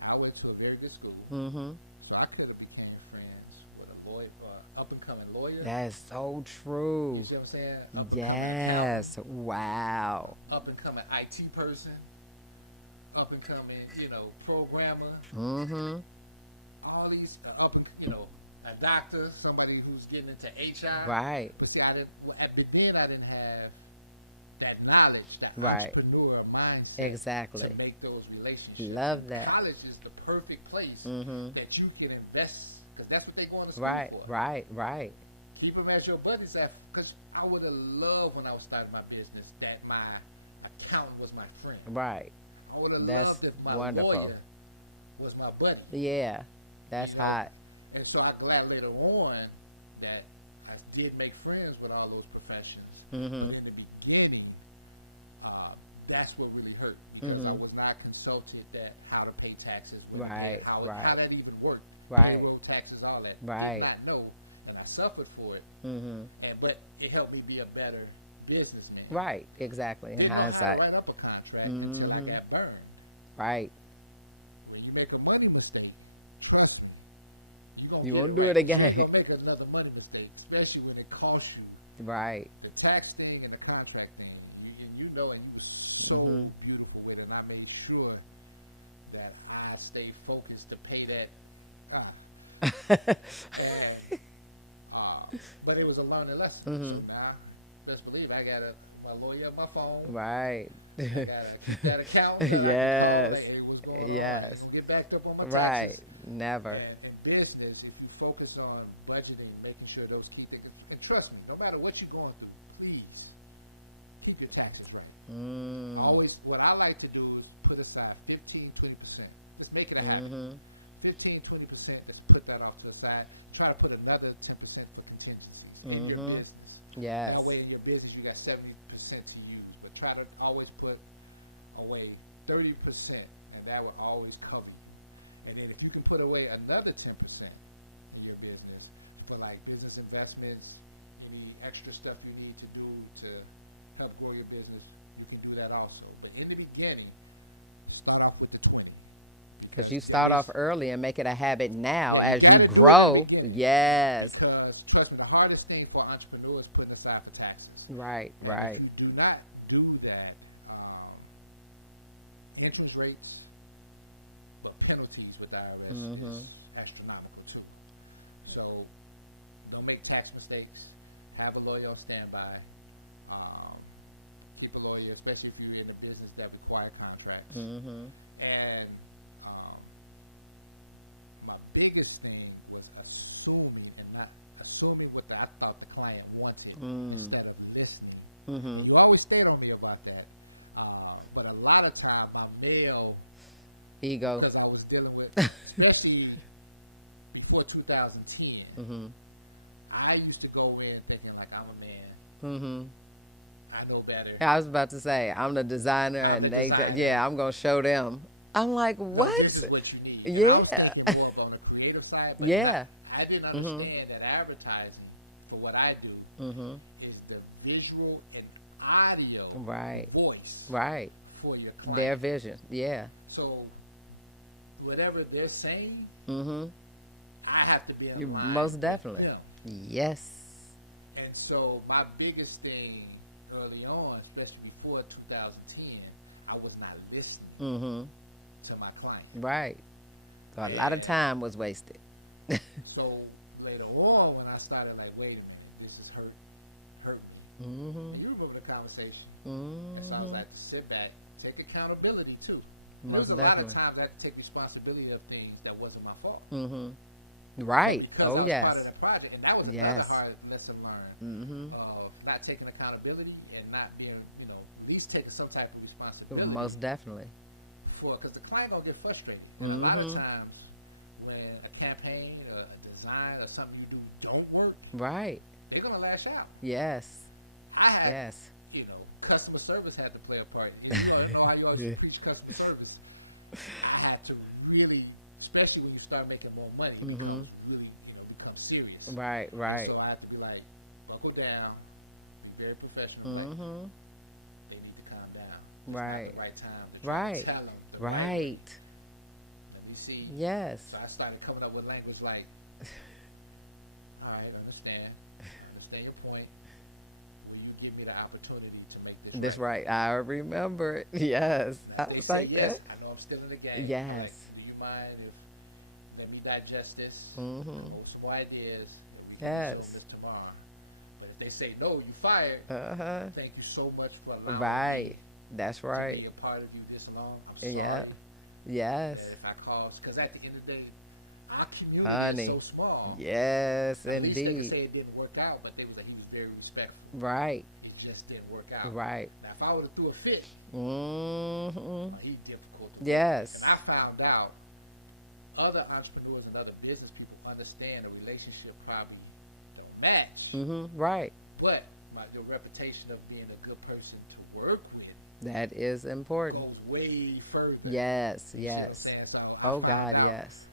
I went to a very good school, Mm-hmm. so I could have became friends with a lawyer, up-and-coming lawyer. That's so You true. see what I'm saying? Up-and-coming Yes. Wow. accountant, up-and-coming IT person, up-and-coming, programmer. Mm-hmm. All these a doctor, somebody who's getting into HR. Right. But see, then I didn't have that knowledge, that Right. entrepreneur mindset Exactly. to make those relationships. Love that. College is the perfect place Mhm. that you can invest, because that's what they're going to school Right. for. Right. Right. Keep them as your buddies, because I would have loved when I was starting my business that my accountant was my friend. Right. I would have That's loved if my wonderful. lawyer was my buddy. Yeah. That's You know, hot. And so I'm glad later on that I did make friends with all those professions. Mhm. But in the beginning, that's what really hurt, because I Mhm. was not consulted that how to pay taxes, Right, how right. that even worked, Right. payroll taxes, all that. Right. Did not know, and I suffered for it. Mhm. But it helped me be a better businessman. Right. Exactly. In Didn't know how hindsight. to write up a contract until I Mhm. got burned. Right. When you make a money mistake, trust me, You won't get do it right. again. You're gonna make another money mistake, especially when it costs you. Right. The tax thing and the contract thing, and you were so Mhm. beautiful with it, and I made sure that I stayed focused to pay that. And, but it was a learning lesson. Mhm. So now, best believe I got my lawyer on my phone. Right. I got that account. That Yes. I can call, hey, what's going on? Yes. Get backed up on my Right. taxes. Never. And in business, if you focus on budgeting, making sure those key things, and trust me, no matter what you're going through, please keep your taxes right. Always, what I like to do is put aside 15, 20%. Just make it a habit. Mhm. 15, 20%, let's put that off to the side. Try to put another 10% for contingencies in your Mhm. business. Yes. That way in your business you got 70% to use, but try to always put away 30%, and that will always cover you. And then if you can put away another 10% in your business for like business investments, any extra stuff you need to do to help grow your business, you can do that also. But in the beginning, start off with the 20. Because you start off early and make it a habit now Yeah, you as gotta you do it in the grow. beginning. Yes. Because trust me, the hardest thing for entrepreneurs is putting aside for taxes. Right. Right. If you do not do that, interest rates, but penalties with the IRS Mhm. is astronomical too. So don't make tax mistakes. Have a lawyer on standby. Keep a lawyer, especially if you're in a business that require contracts. Mhm. And my biggest thing was assuming and not assuming what I thought the client wanted instead of listening. Mhm. You always stayed on me about that. But a lot of time I'm male Ego. because I was dealing with, especially before 2010, Mhm. I used to go in thinking like I'm a man. Mhm. I know better. I was about to say I'm the designer, I'm and the they designer. yeah, I'm gonna show them. I'm like, No, what? this is what you need. Yeah. And I was thinking more of on the creative side, but Yeah. I didn't understand that advertising for what I do is the visual and audio voice Right. for your client. Their vision. Yeah. So whatever they're saying, I have to be You in line most definitely. with them. Yes. And so my biggest thing early on, especially before 2010, I was not listening to my client. Right. So a lot of time was wasted. So later on, when I started like, wait a minute, this is hurt me. And you remember the conversation. And so I was like, sit back, take accountability too. Most There's a definitely. lot of times I had to take responsibility of things that wasn't my fault. Right. Because I Oh was yes. part of that project, and that was Yes. another hard lesson learned. Not taking accountability and not being, at least taking some type of responsibility. Most definitely. Because the client gonna get frustrated. And a lot of times when a campaign or a design or something you do don't work, Right. they're gonna lash out. Yes. I had, Yes. customer service had to play a part. You know how you always preach customer service. I had to really, especially when you start making more money, it becomes really, become serious. Right. Right. So I have to be like, buckle down, be very professional. Like, they need to calm down. It's Right. not the right time. To Right. Tell them the Right. Let me see. Yes. So I started coming up with language like, all right, understand your point. Will you give me the opportunity to make this This right. I remember it. Yes. Now, I they was say like yes. that. I know I'm still in the game. Yes. Like, do you mind if let me digest this? Mhm. Hold some more ideas. Maybe Yes. this tomorrow. But if they say no, you fired. Thank you so much for allowing Right. me That's to right. be a part of you this long. I'm sorry. Yeah. Yes. If I cause, because at the end of the day, our community Honey. is so small. Yes, At least they could indeed. say it didn't work out, but they was like, he was very respectful. Right. It just didn't work out. Right. Now, if I would have threw a fit, he's difficult. To Yes. And I found out other entrepreneurs and other business people understand the relationship probably don't match, Right. but the reputation of being a good person to work with That is important. goes way further. Yes. You see what I'm Yes. saying? So I Oh found God. out, Yes.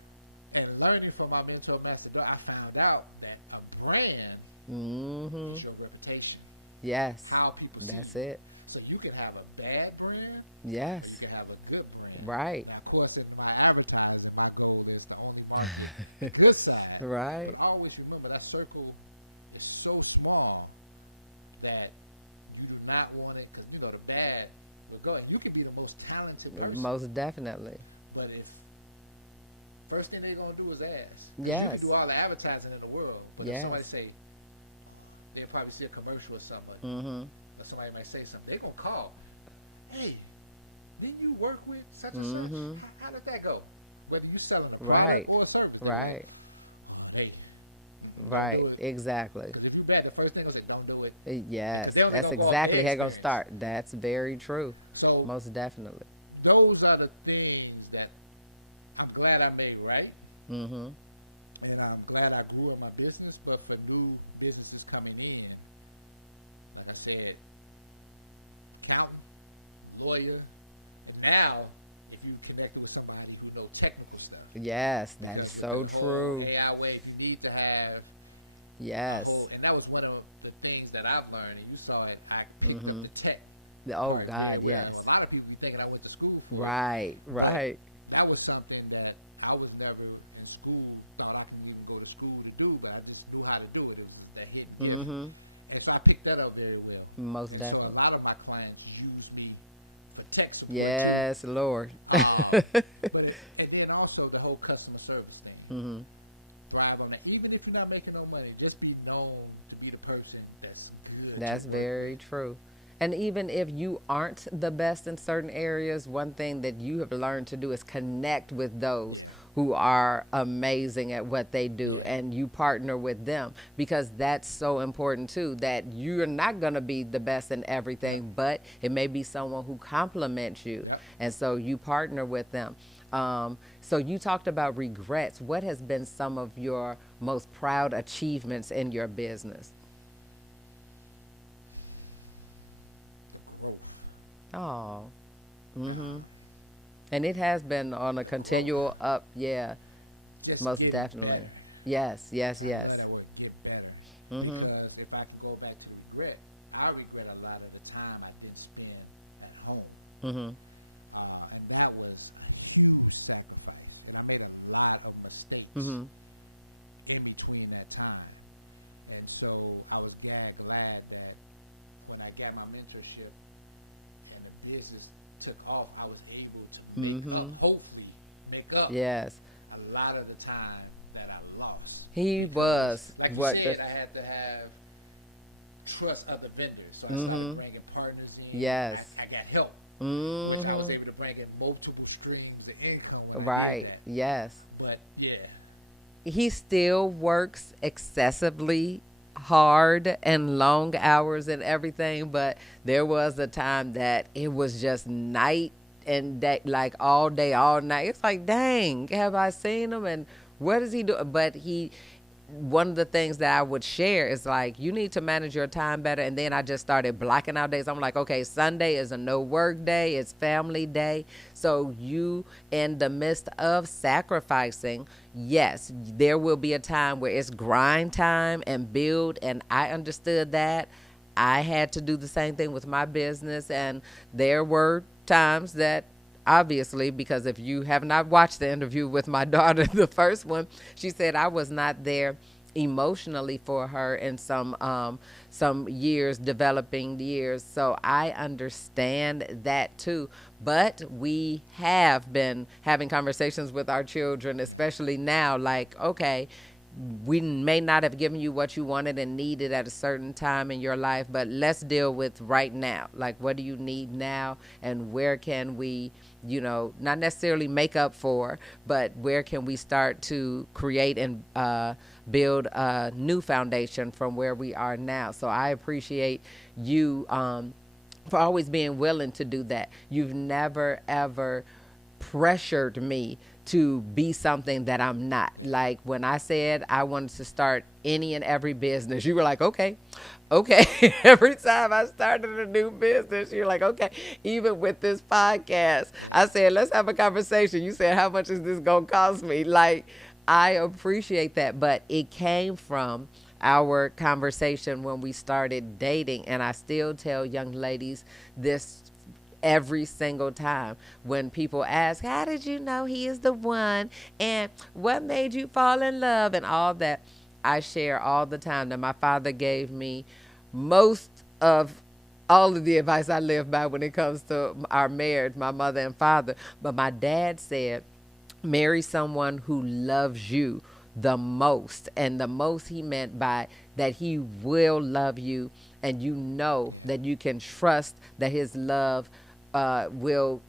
And learning from my mentor, Master Doug, I found out that a brand is your reputation. Yes. How people see That's you. it. So you can have a bad brand, or Yes. you can have a good brand. Right. Now, of course, in my advertising, my goal is to only market the good side. Right. But always remember that circle is so small that you do not want it, because the bad will go. You can be the most talented person, Most definitely. but if first thing they're gonna do is ask. Yes. You can do all the advertising in the world, but Yes. if somebody say, they'll probably see a commercial or something, or somebody might say something, they're gonna call. Hey, didn't you work with such and such? How did that go? Whether you selling a product Right. or a service. Right. Hey, Right. do it. Exactly. because if you bad, the first thing was say, don't do it. Yes. they only That's gonna go off exactly their how it's gonna experience. start. That's very true. So Most definitely. those are the things that I'm glad I made right. Mm-hmm. And I'm glad I grew in my business, but for new businesses coming in, like I said, accountant, lawyer, and now if you connected with somebody who knows technical stuff. Yes, that is Because so with the whole true. AI wave, you need to have Yes. and that was one of the things that I've learned, and you saw it, I picked up the tech. Oh part God, very well. yes. A lot of people be thinking I went to school for it. Right. Right. That was something that I was never in school, thought I could even go to school to do, but I just knew how to do it. It was that hidden gift. And so I picked that up very well. Most And definitely. So a lot of my clients use me for tech support. Yes, Lord. Too. And then also the whole customer service thing. Thrive on that. Even if you're not making no money, just be known to be the person that's good. That's very true. And even if you aren't the best in certain areas, one thing that you have learned to do is connect with those who are amazing at what they do, and you partner with them, because that's so important too, that you're not going to be the best in everything, but it may be someone who complements you. And so you partner with them. So you talked about regrets. What has been some of your most proud achievements in your business? Oh, and it has been on a continual up, yeah, Just most getting definitely. better. Yes, yes, But yes. I would get better. Mm-hmm. Because if I could go back to regret, I regret a lot of the time I didn't spend at home. Mm-hmm. And that was a huge sacrifice. And I made a lot of mistakes Mm-hmm. in between that time. And so I was glad that when I got my mentorship and the business took off, I was able to make up, hopefully, make up Yes. a lot of the time that I lost. He was Like you what said, I had to have trust other vendors. So I started bringing partners in. Yes. I got help. Which I was Mm-hmm. able to bring in multiple streams of income when I Right. did that. Yes. But yeah, He still works excessively hard and long hours and everything, but there was a time that it was just night and day, like all day, all night. It's like, dang, have I seen him? And what is he doing? But one of the things that I would share is like, you need to manage your time better. And then I just started blocking out days. I'm like, okay, Sunday is a no work day, it's family day. So you, in the midst of sacrificing, yes, there will be a time where it's grind time and build. And I understood that. I had to do the same thing with my business. And there were times that, obviously, because if you have not watched the interview with my daughter, the first one, she said I was not there emotionally for her in some years, developing years. So I understand that too. But we have been having conversations with our children, especially now, like, okay, we may not have given you what you wanted and needed at a certain time in your life, but let's deal with right now. Like, what do you need now, and where can we, not necessarily make up for, but where can we start to create and build a new foundation from where we are now? So I appreciate you for always being willing to do that. You've never, ever pressured me to be something that I'm not. Like when I said I wanted to start any and every business, you were like, okay. Every time I started a new business, you're like, okay. Even with this podcast, I said, let's have a conversation. You said, how much is this going to cost me? Like, I appreciate that. But it came from our conversation when we started dating. And I still tell young ladies this every single time when people ask, how did you know he is the one, and what made you fall in love, and all that. I share all the time that my father gave me most of all of the advice I live by when it comes to our marriage, my mother and father. But my dad said, marry someone who loves you the most. And the most he meant by that, he will love you, and you know that you can trust that his love will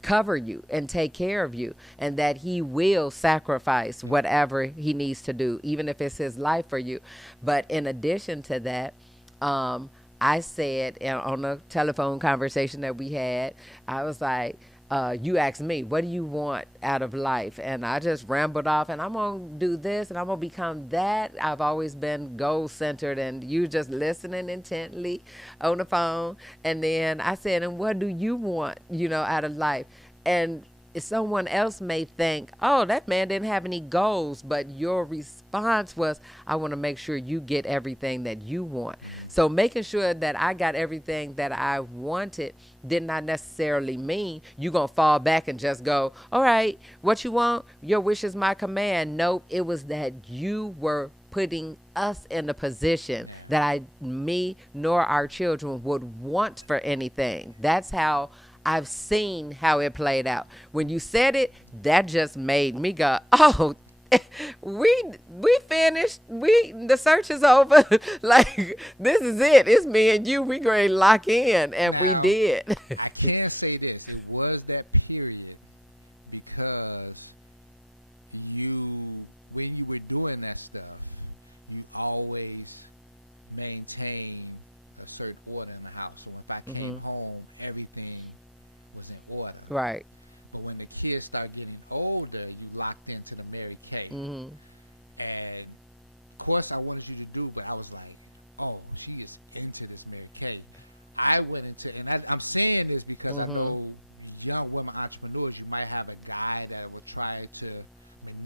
cover you and take care of you, and that he will sacrifice whatever he needs to do, even if it's his life for you. But in addition to that, I said on a telephone conversation that we had, I was like, you asked me, what do you want out of life? And I just rambled off, and I'm going to do this and I'm going to become that. I've always been goal centered, and you just listening intently on the phone. And then I said, and what do you want, out of life? And someone else may think, oh, that man didn't have any goals, but your response was, I want to make sure you get everything that you want. So making sure that I got everything that I wanted did not necessarily mean you gonna fall back and just go, all right, what you want, your wish is my command. Nope, it was that you were putting us in a position that me nor our children would want for anything. That's how I've seen how it played out. When you said it, that just made me go, oh, we finished. The search is over. Like, this is it. It's me and you. We going to lock in, and we did. I can say this. It was that period because when you were doing that stuff, you always maintained a certain order in the house. So if I came home, everything was in order. Right. But when the kids start getting older, you locked into the Mary Kay. Mm-hmm. And of course I wanted you to do, but I was like, oh, she is into this Mary Kay. I went into, and I'm saying this because I know young women entrepreneurs, you might have a guy that will try to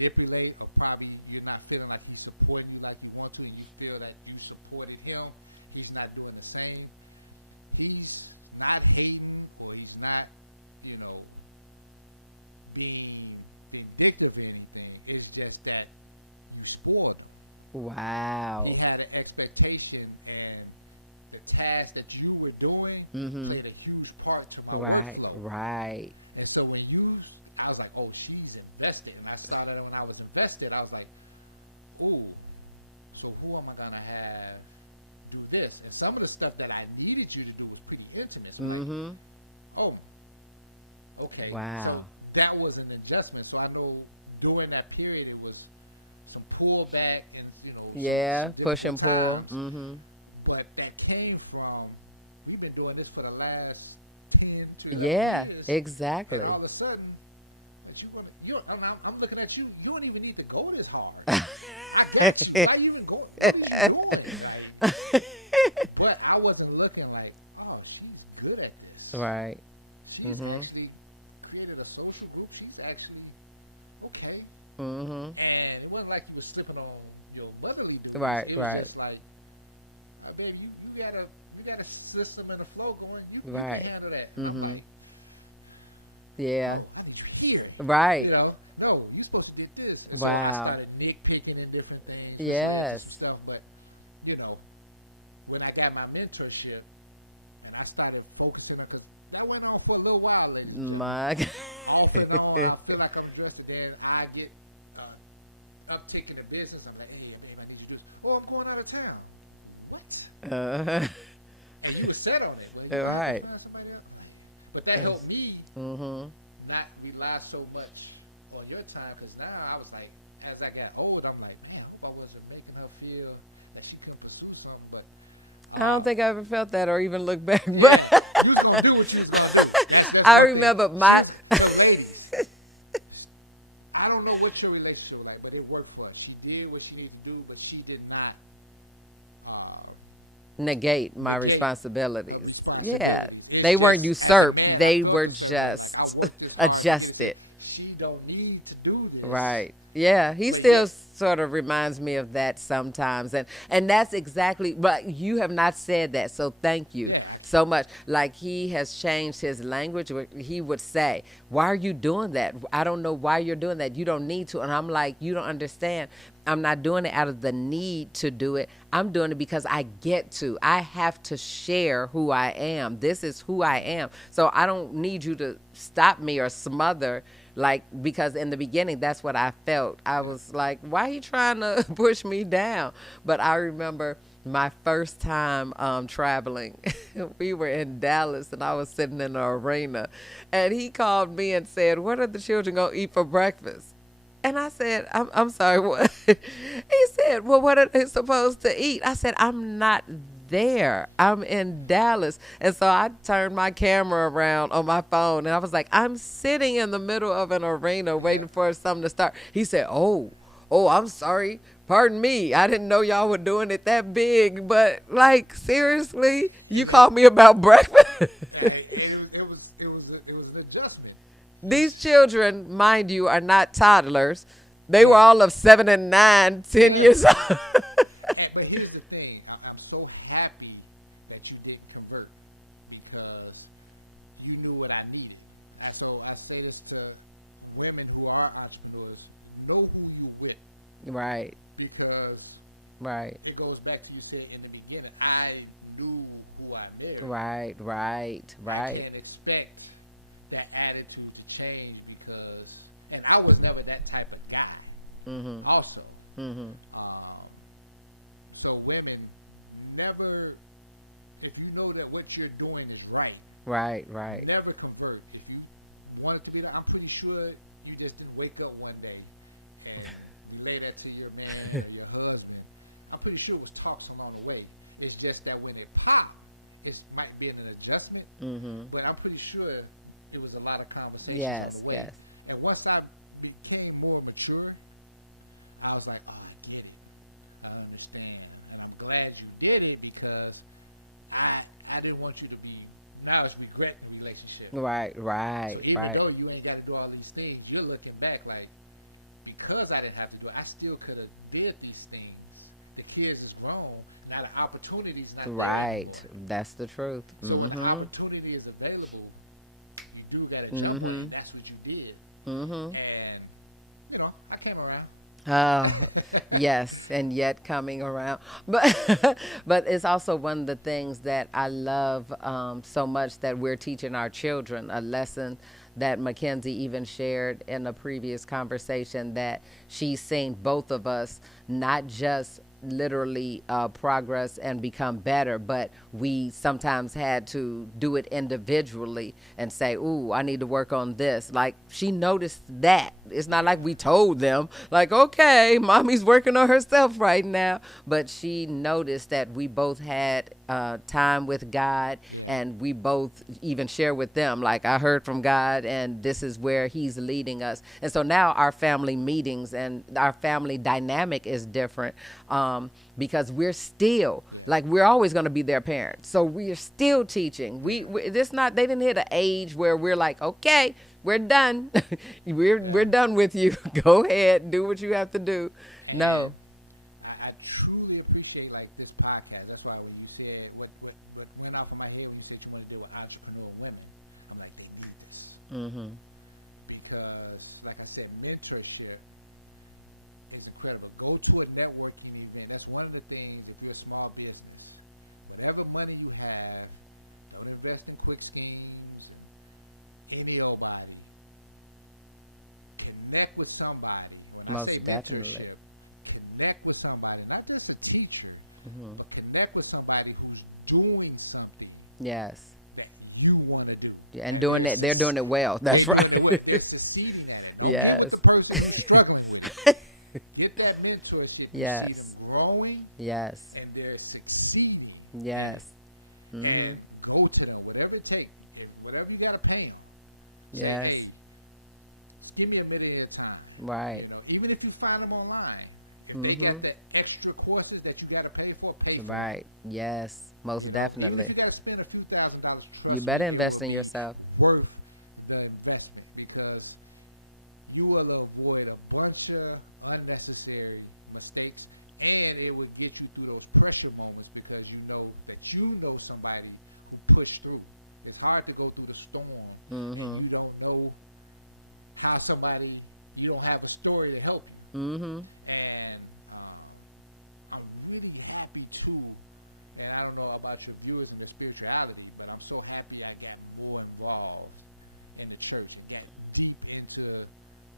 manipulate, or probably you're not feeling like he's supporting you like you want to, and you feel that you supported him, he's not doing the same. He's not hating, or he's not, being vindictive or anything. It's just that you spoiled him. Wow. He had an expectation, and the task that you were doing Mm-hmm. played a huge part to my Right, workflow. right. And so I was like, oh, she's invested. And I saw that when I was invested, I was like, ooh, so who am I going to have do this? And some of the stuff that I needed you to do was pretty intimate. So Mm-hmm. like, oh, okay. Wow. So that was an adjustment. So I know during that period, it was some pullback and, Yeah, some push and pull. times. Mm-hmm. But that came from, we've been doing this for the last 10 to 11 Yeah, years. exactly. And all of a sudden, I'm looking at you. You don't even need to go this hard. I got you. Why you even going? What are you doing? Like, but I wasn't looking like, oh, she's good at this. Right. She's Mhm. actually created a social group. She's actually okay. Mm-hmm. And it wasn't like you were slipping on your motherly duties. Right, It was right. just like, baby, you got a system and a flow going. You Right. can handle that. Mhm. I'm like, Yeah. I need you here. Right. No, you're supposed to get this. And Wow. So I started nitpicking in different things. Yes. Stuff, but when I got my mentorship, and I started focusing on, because that went on for a little while, and My off and on, I feel like I'm dressed, and then I get uptick in the business. I'm like, hey, babe, I need you to do this. Oh, I'm going out of town. What? And you were set on it. But Right. somebody else. But that helped me Mm-hmm. not rely so much on your time, because now I was like, as I got older, I'm like, man, I hope I wasn't making her feel that she couldn't pursue something, but I don't think I ever felt that or even looked back, but you was going to do what she was going to do. That's I my remember thing. my. This lady, I don't know what your relationship was like, but it worked for her. She did what she needed to do, but she did not negate my negate responsibilities. her Yeah, responsibilities. It's they weren't just, usurped. man, They I were focused on this. just I worked this hard. adjusted. She don't need to do this. Right. Yeah, he But still yeah. sort of reminds me of that sometimes. And that's exactly, but you have not said that, so thank you Yeah. so much. Like, he has changed his language. He would say, why are you doing that? I don't know why you're doing that. You don't need to. And I'm like, you don't understand. I'm not doing it out of the need to do it. I'm doing it because I get to. I have to share who I am. This is who I am. So I don't need you to stop me or smother, like, because in the beginning, that's what I felt. I was like, why are you trying to push me down? But I remember my first time traveling. We were in Dallas, and I was sitting in the arena. And he called me and said, what are the children going to eat for breakfast? And I said, I'm sorry, what? He said, well, what are they supposed to eat? I said, I'm not there. I'm in Dallas. And so I turned my camera around on my phone, and I was like, I'm sitting in the middle of an arena waiting for something to start. He said, oh, I'm sorry. Pardon me. I didn't know y'all were doing it that big. But, like, seriously, you called me about breakfast? Like, it was an adjustment. These children, mind you, are not toddlers. They were all of 7 and 9, 10 years old. But here's the thing. I'm so happy that you didn't convert, because you knew what I needed. So I say this to women who are entrepreneurs: know who you with, Right, because right, it goes back to you saying in the beginning, I knew who I married. right, right, I right. can't expect that attitude to change, because, and I was never that type of guy. Mm-hmm, Also, mm-hmm. so women never, if you know that what you're doing is right, Right, right. never convert. If you wanted to be there, I'm pretty sure you just didn't wake up one day and relay that to your man or your husband. I'm pretty sure it was talks along the way. It's just that when it popped, it might be an adjustment, Mm-hmm. but I'm pretty sure it was a lot of conversation Yes, on the way. yes. And once I became more mature, I was like, oh, I get it. I understand. And I'm glad you did it, because I didn't want you to be, now it's regretting the relationship. Right, So right, even right. though you ain't got to do all these things, you're looking back like, because because I didn't have to do it, I still could have did these things. The kids is grown. Now the opportunity's not Right. there anymore. That's the truth. So when the Mm-hmm. opportunity is available, you do got to jump on it. That's what you did. Mm-hmm. And, you know, I came around. Yes, and yet coming around, but but it's also one of the things that I love so much that we're teaching our children a lesson that Mackenzie even shared in a previous conversation, that she's seen both of us not just literally progress and become better, but we sometimes had to do it individually and say, ooh, I need to work on this. Like, she noticed that. It's not like we told them, like, okay, mommy's working on herself right now. But she noticed that we both had time with God, and we both even share with them, like, I heard from God and this is where he's leading us. And so now our family meetings and our family dynamic is different, because we're still, like, we're always going to be their parents. So we're still teaching. This not, they didn't hit an age where we're like, okay, we're done. we're done with you. Go ahead, do what you have to do. No. I truly appreciate like this podcast. That's why when you said what went off in my head when you said you want to deal with entrepreneurial women, I'm like, they need this. Mm-hmm. Because like I said, mentorship is incredible. Go to a networking event. That's one of the things. If you're a small business, whatever money you have, don't invest in quick schemes. Any old body. Connect with somebody. When I say Most definitely. mentorship, connect with somebody, not just a teacher, Mm-hmm. but connect with somebody who's doing something Yes. that you want to do. Yeah, and doing it, they're doing it well. That's They're right. doing it well. They're succeeding at it. Don't get Yes. with the person who's struggling with it. Get that mentorship. Yes. You see them growing Yes. and they're succeeding. Yes. Mm-hmm. And go to them, whatever it takes, whatever you got to pay them. Yes. Hey, just give me a minute at a time. Right. You know, even if you find them online, if they got the extra courses that you got to pay for, pay for. Right. Yes. Most Even definitely. if you got to spend a few $1,000s. You better invest in yourself. Worth the investment, because you will avoid a bunch of unnecessary mistakes, and it would get you through those pressure moments because you know somebody who pushed through. It's hard to go through the storm. Mm-hmm. You don't know how somebody. You don't have a story to help you. Mm-hmm. And I'm really happy too, and I don't know about your viewers and their spirituality, but I'm so happy I got more involved in the church and got deep into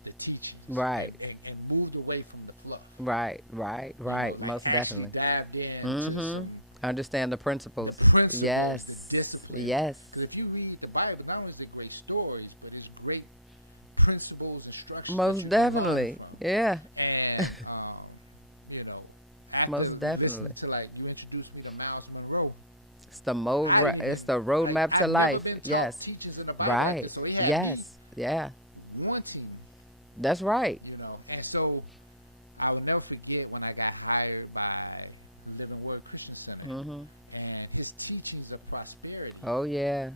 the teaching. Right. And moved away from the fluff. Right. Right. Right. Like, Most actually definitely. dived in. Mm-hmm. Understand the principles. The principles, Yes. the discipline. Yes. Because if you read the Bible, not only is it great stories, but it's great principles, instructions. Most definitely. Yeah. And you know, after Most definitely. listening to, like, you introduced me to Miles Monroe. It's the it's the roadmap to I've life. never been taught Yes. teachers in the Bible like Right. this, so he had Yes. Yeah. me wanting, That's right. you know. And so I will never forget when I got hired by Living Word Christian Center Mm-hmm. and his teachings of prosperity. Oh yeah.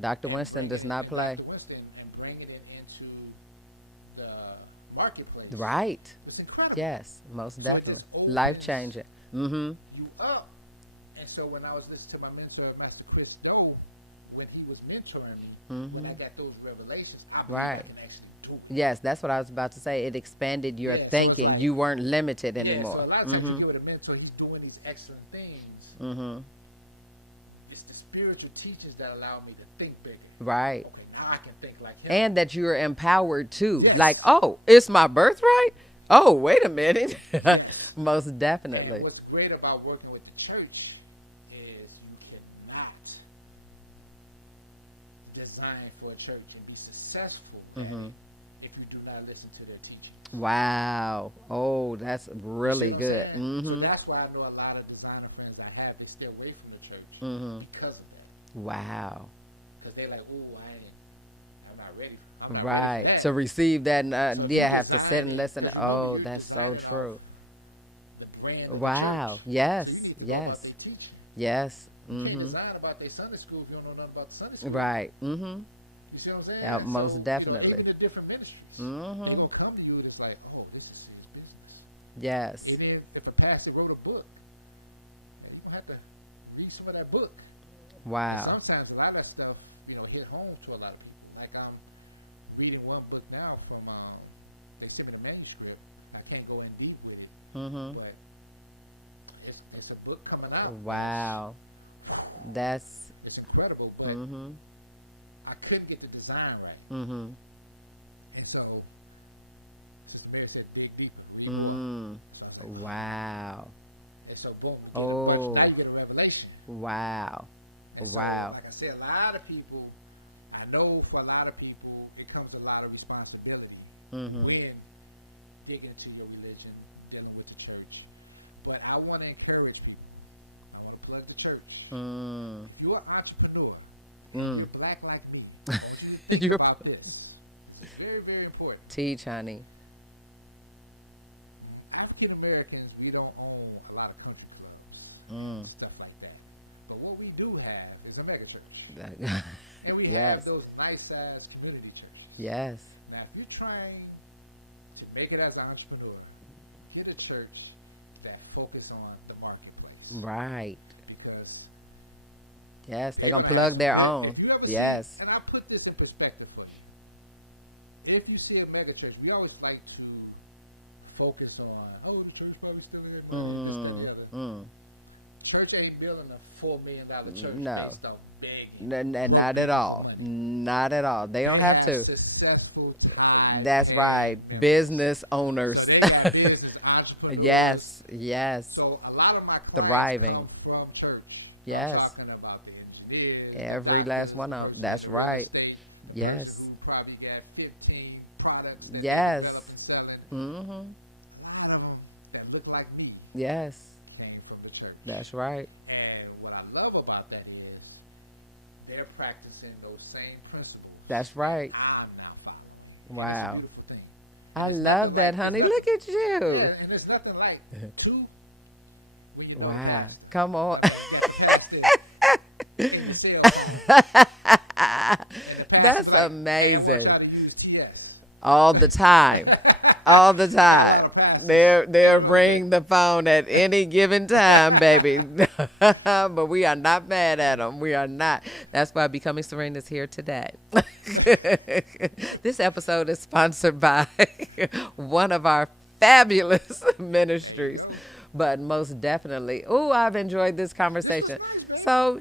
Dr. And Winston does bringing not it- play. Dr. Winston, and bringing it into the marketplace. Right. It's incredible. Yes. Most So it definitely. just opens Life changing. Mm-hmm. you up. And so when I was listening to my mentor, Master Chris Doe, when he was mentoring me, when I got those revelations, I believe I Right. can actually do it. Yes, that's what I was about to say. It expanded your Yeah, so it's thinking. like- you weren't limited Yeah, anymore. so a lot of times you Mm-hmm. get with a mentor, he's doing these excellent things. Mm-hmm. It's the spiritual teachings that allow me to think bigger. Right. Okay, now I can think like him. And that you're empowered too. Yes. Like, oh, it's my birthright? Oh, wait a minute. Most definitely. And what's great about working with the church is you cannot design for a church and be successful if you do not listen to their teaching. Wow. Oh, that's really See what I'm good. saying? Mm-hmm. So that's why I know a lot of designer friends I have, they stay away from the church because of that. Wow. Because they're like, ooh, I'm not ready. I'm not Right. ready for To that. receive that, So if yeah, you have to design sit and it, listen. because Oh, you that's design so it off true. The brand of the Wow. church. Yes. So you need to know Yes. about their teaching. Yes. You can't Mm-hmm. design about their Sunday school if you don't know nothing about the Sunday school. Right. Mm-hmm. You see what I'm saying? Yeah, And most so, definitely. even the different ministries, Mhm. they're going to come to you and it's like, oh, Yes. And then if a pastor wrote a book, you're gonna have to read some of that book. Wow. Sometimes a lot of stuff, hit home to a lot of people. Like I'm reading one book now from they sent me the manuscript. I can't go in deep with it, but it's a book coming out. Wow. It's incredible, but I couldn't get the design right. And so Sister Mary said, dig deeper, read more. So I said, Wow. and so boom, Oh. now you get a revelation. Wow. And so, Wow. like I said, a lot of people, I know for a lot of people, it comes with a lot of responsibility when digging into your religion, dealing with the church. But I want to encourage people. I want to plug the church. You're an entrepreneur. You're black like me. Don't you think about this. It's very, very important. Teach, honey. African Americans, we don't own a lot of country clubs, stuff like that. But what we do have is a mega church. And we have those nice-sized community churches. Yes. Now, if you're trying to make it as an entrepreneur, get a church that focus on the marketplace. Right. Because yes, they're going to plug their own. Yes. And I put this in perspective for you. If you see a mega church, we always like to focus on, the church probably still in this, that, the other. Church ain't building a $4 million church. No. They start begging. Not at all. Not at all. They don't have to. Successful time. That's right. Business owners. So they got business entrepreneurs. Yes. So a lot of my clients Thriving. come from church. Yes. Talking about the engineers. Every last one of them. That's right. Yes. Who probably got 15 products that yes. they develop and selling. A lot of them that look like me. Yes. Came from the church. That's right. And what I love about that is they're practicing those same principles. That's right. I'm now following. Wow. It's a beautiful thing. I love that, honey. Look at you. Yeah, and there's nothing like two when you know wow. pastor. Come on. That's amazing. All the time. All the time. They'll ring the phone at any given time, baby. But we are not mad at them. We are not. That's why Becoming Serene is here today. This episode is sponsored by one of our fabulous ministries. But most definitely, I've enjoyed this conversation. So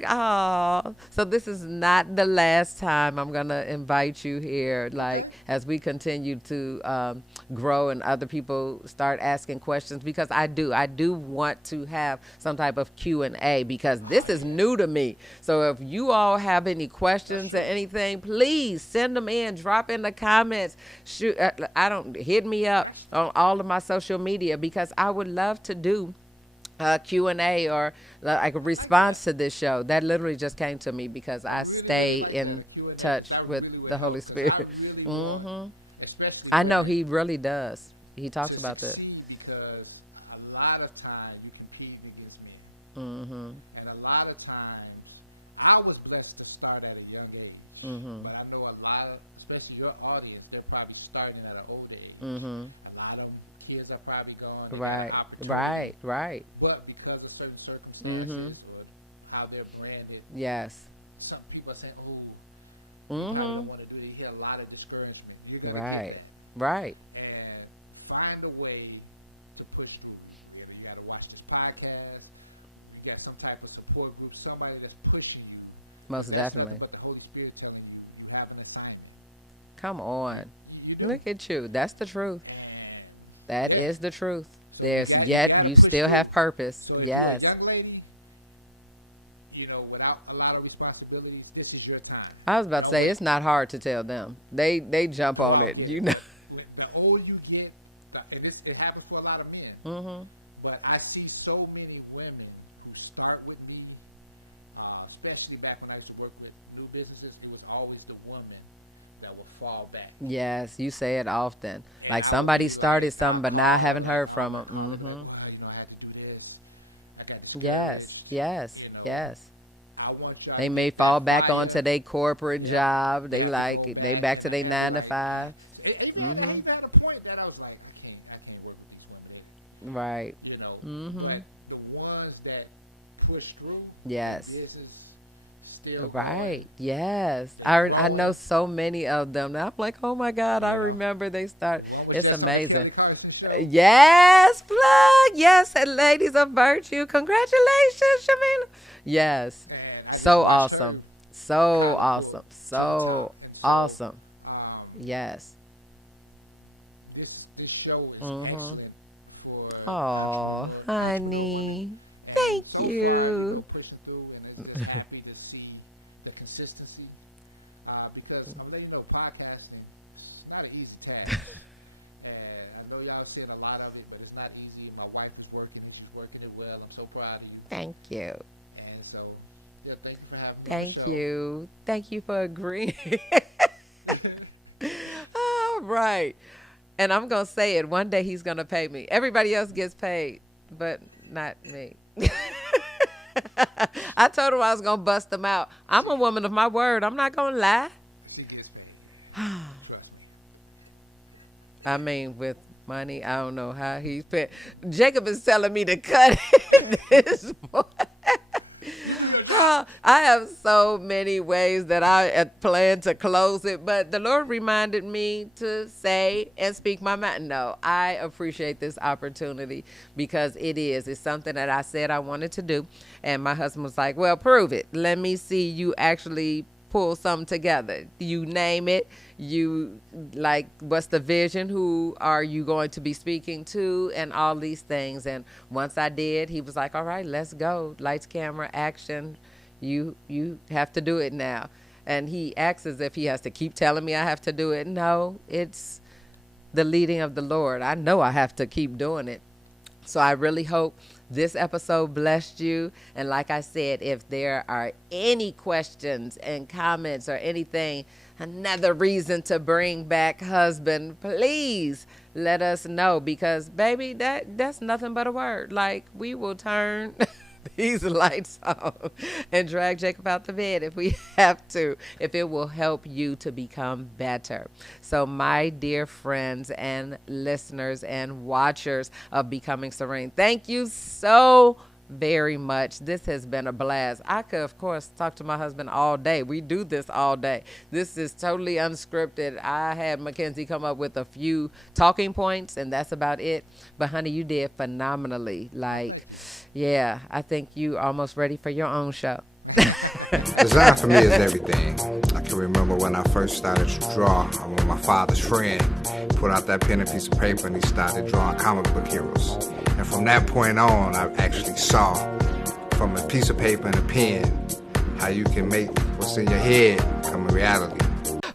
this is not the last time I'm going to invite you here, like, as we continue to grow and other people start asking questions, because I do want to have some type of Q&A, because this is new to me. So if you all have any questions or anything, please send them in, drop in the comments, hit me up on all of my social media, because I would love to do Q&A or like a response to this show. That literally just came to me because I stay in touch with the Holy Spirit. I know he really does. He talks about this. Because a lot of times you compete against men. And a lot of times, I was blessed to start at a young age. But I know a lot of, especially your audience, they're probably starting at an old age. A lot of kids are probably gone. Right. But because of certain circumstances or how they're branded, yes, some people are saying, I don't want to do it. You hear a lot of discouragement. You're gonna get that. Right. And find a way to push through. You got to watch this podcast. You got some type of support group, somebody that's pushing you. Most definitely. But the Holy Spirit telling you have an assignment. Come on. Look at you. That's the truth. That is the truth. So you still have purpose. So if yes. you're a young lady, without a lot of responsibilities, this is your time. I was about to say, it's not hard to tell them. They jump on it, The older you get, and it happens for a lot of men. But I see so many women who start with me, especially back when I used to work with new businesses. It was always the woman that would fall back. Yes, you say it often. Like somebody started something, but now I haven't heard from them. I had to do this. I got to Yes. I want y'all. They may fall back onto their corporate job. They back to their 9 to 5. Even had a point that I was like, I can't work with these women. Right. you know. Mm-hmm. But the ones that push through, Yes. the business still Right. going, Yes. it's I know growing. so many of them. And I'm like, oh my God, I remember they start. One was It's just on the amazing. Kelly Carson show. Yes, plug. Yes, and ladies of virtue. Congratulations, Shamina. Yes. And I just So watched her awesome. So contour awesome. on So top. And so awesome. um, Yes. this show is Mm-hmm. excellent for Oh, entrepreneurs, honey. and Thank so far, you. pushing through, and it's just happy to see the consistency. Because I'm letting you know, podcasting is not an easy task, and I know y'all have seen a lot of it, but it's not easy. My wife is working, and she's working it well. I'm so proud of you. Thank you. And so, yeah, thank you for having me on the Thank show. you. Thank you for agreeing. All right. And I'm going to say it. One day he's going to pay me. Everybody else gets paid, but not me. I told him I was going to bust him out. I'm a woman of my word. I'm not going to lie. She gets paid. Trust me. I mean, with money, I don't know how he's paid. Jacob is telling me to cut it this morning. I have so many ways that I plan to close it, but the Lord reminded me to say and speak my mind. No, I appreciate this opportunity because it's something that I said I wanted to do. And my husband was like, well, prove it. Let me see you actually pull something together. You name it. You like, what's the vision? Who are you going to be speaking to? And all these things. And once I did, he was like, all right, let's go. Lights, camera, action. You have to do it now. And he acts as if he has to keep telling me I have to do it. No, it's the leading of the Lord. I know I have to keep doing it. So I really hope this episode blessed you. And like I said, if there are any questions and comments or anything, another reason to bring back husband, please let us know, because baby, that's nothing but a word. Like, we will turn these lights on and drag Jacob out the bed if we have to, if it will help you to become better. So my dear friends and listeners and watchers of Becoming Serene, thank you so very much. This has been a blast. I could, of course, talk to my husband all day. We do this all day. This is totally unscripted. I had Mackenzie come up with a few talking points, and that's about it. But honey, you did phenomenally. Like, yeah, I think you almost ready for your own show. Design for me is everything. I can remember when I first started to draw. I was my father's friend. He put out that pen and piece of paper and he started drawing comic book heroes. And from that point on, I actually saw from a piece of paper and a pen how you can make what's in your head become a reality.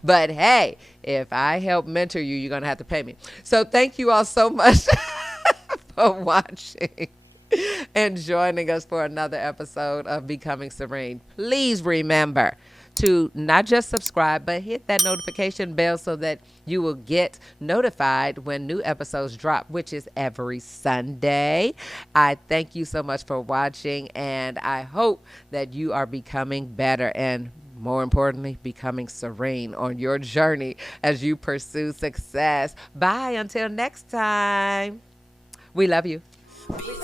But hey, if I help mentor you, you're going to have to pay me. So thank you all so much for watching and joining us for another episode of Becoming Serene. Please remember to not just subscribe, but hit that notification bell so that you will get notified when new episodes drop, which is every Sunday. I thank you so much for watching, and I hope that you are becoming better and, more importantly, becoming serene on your journey as you pursue success. Bye until next time. We love you. Becoming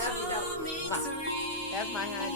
serene. That's my honey.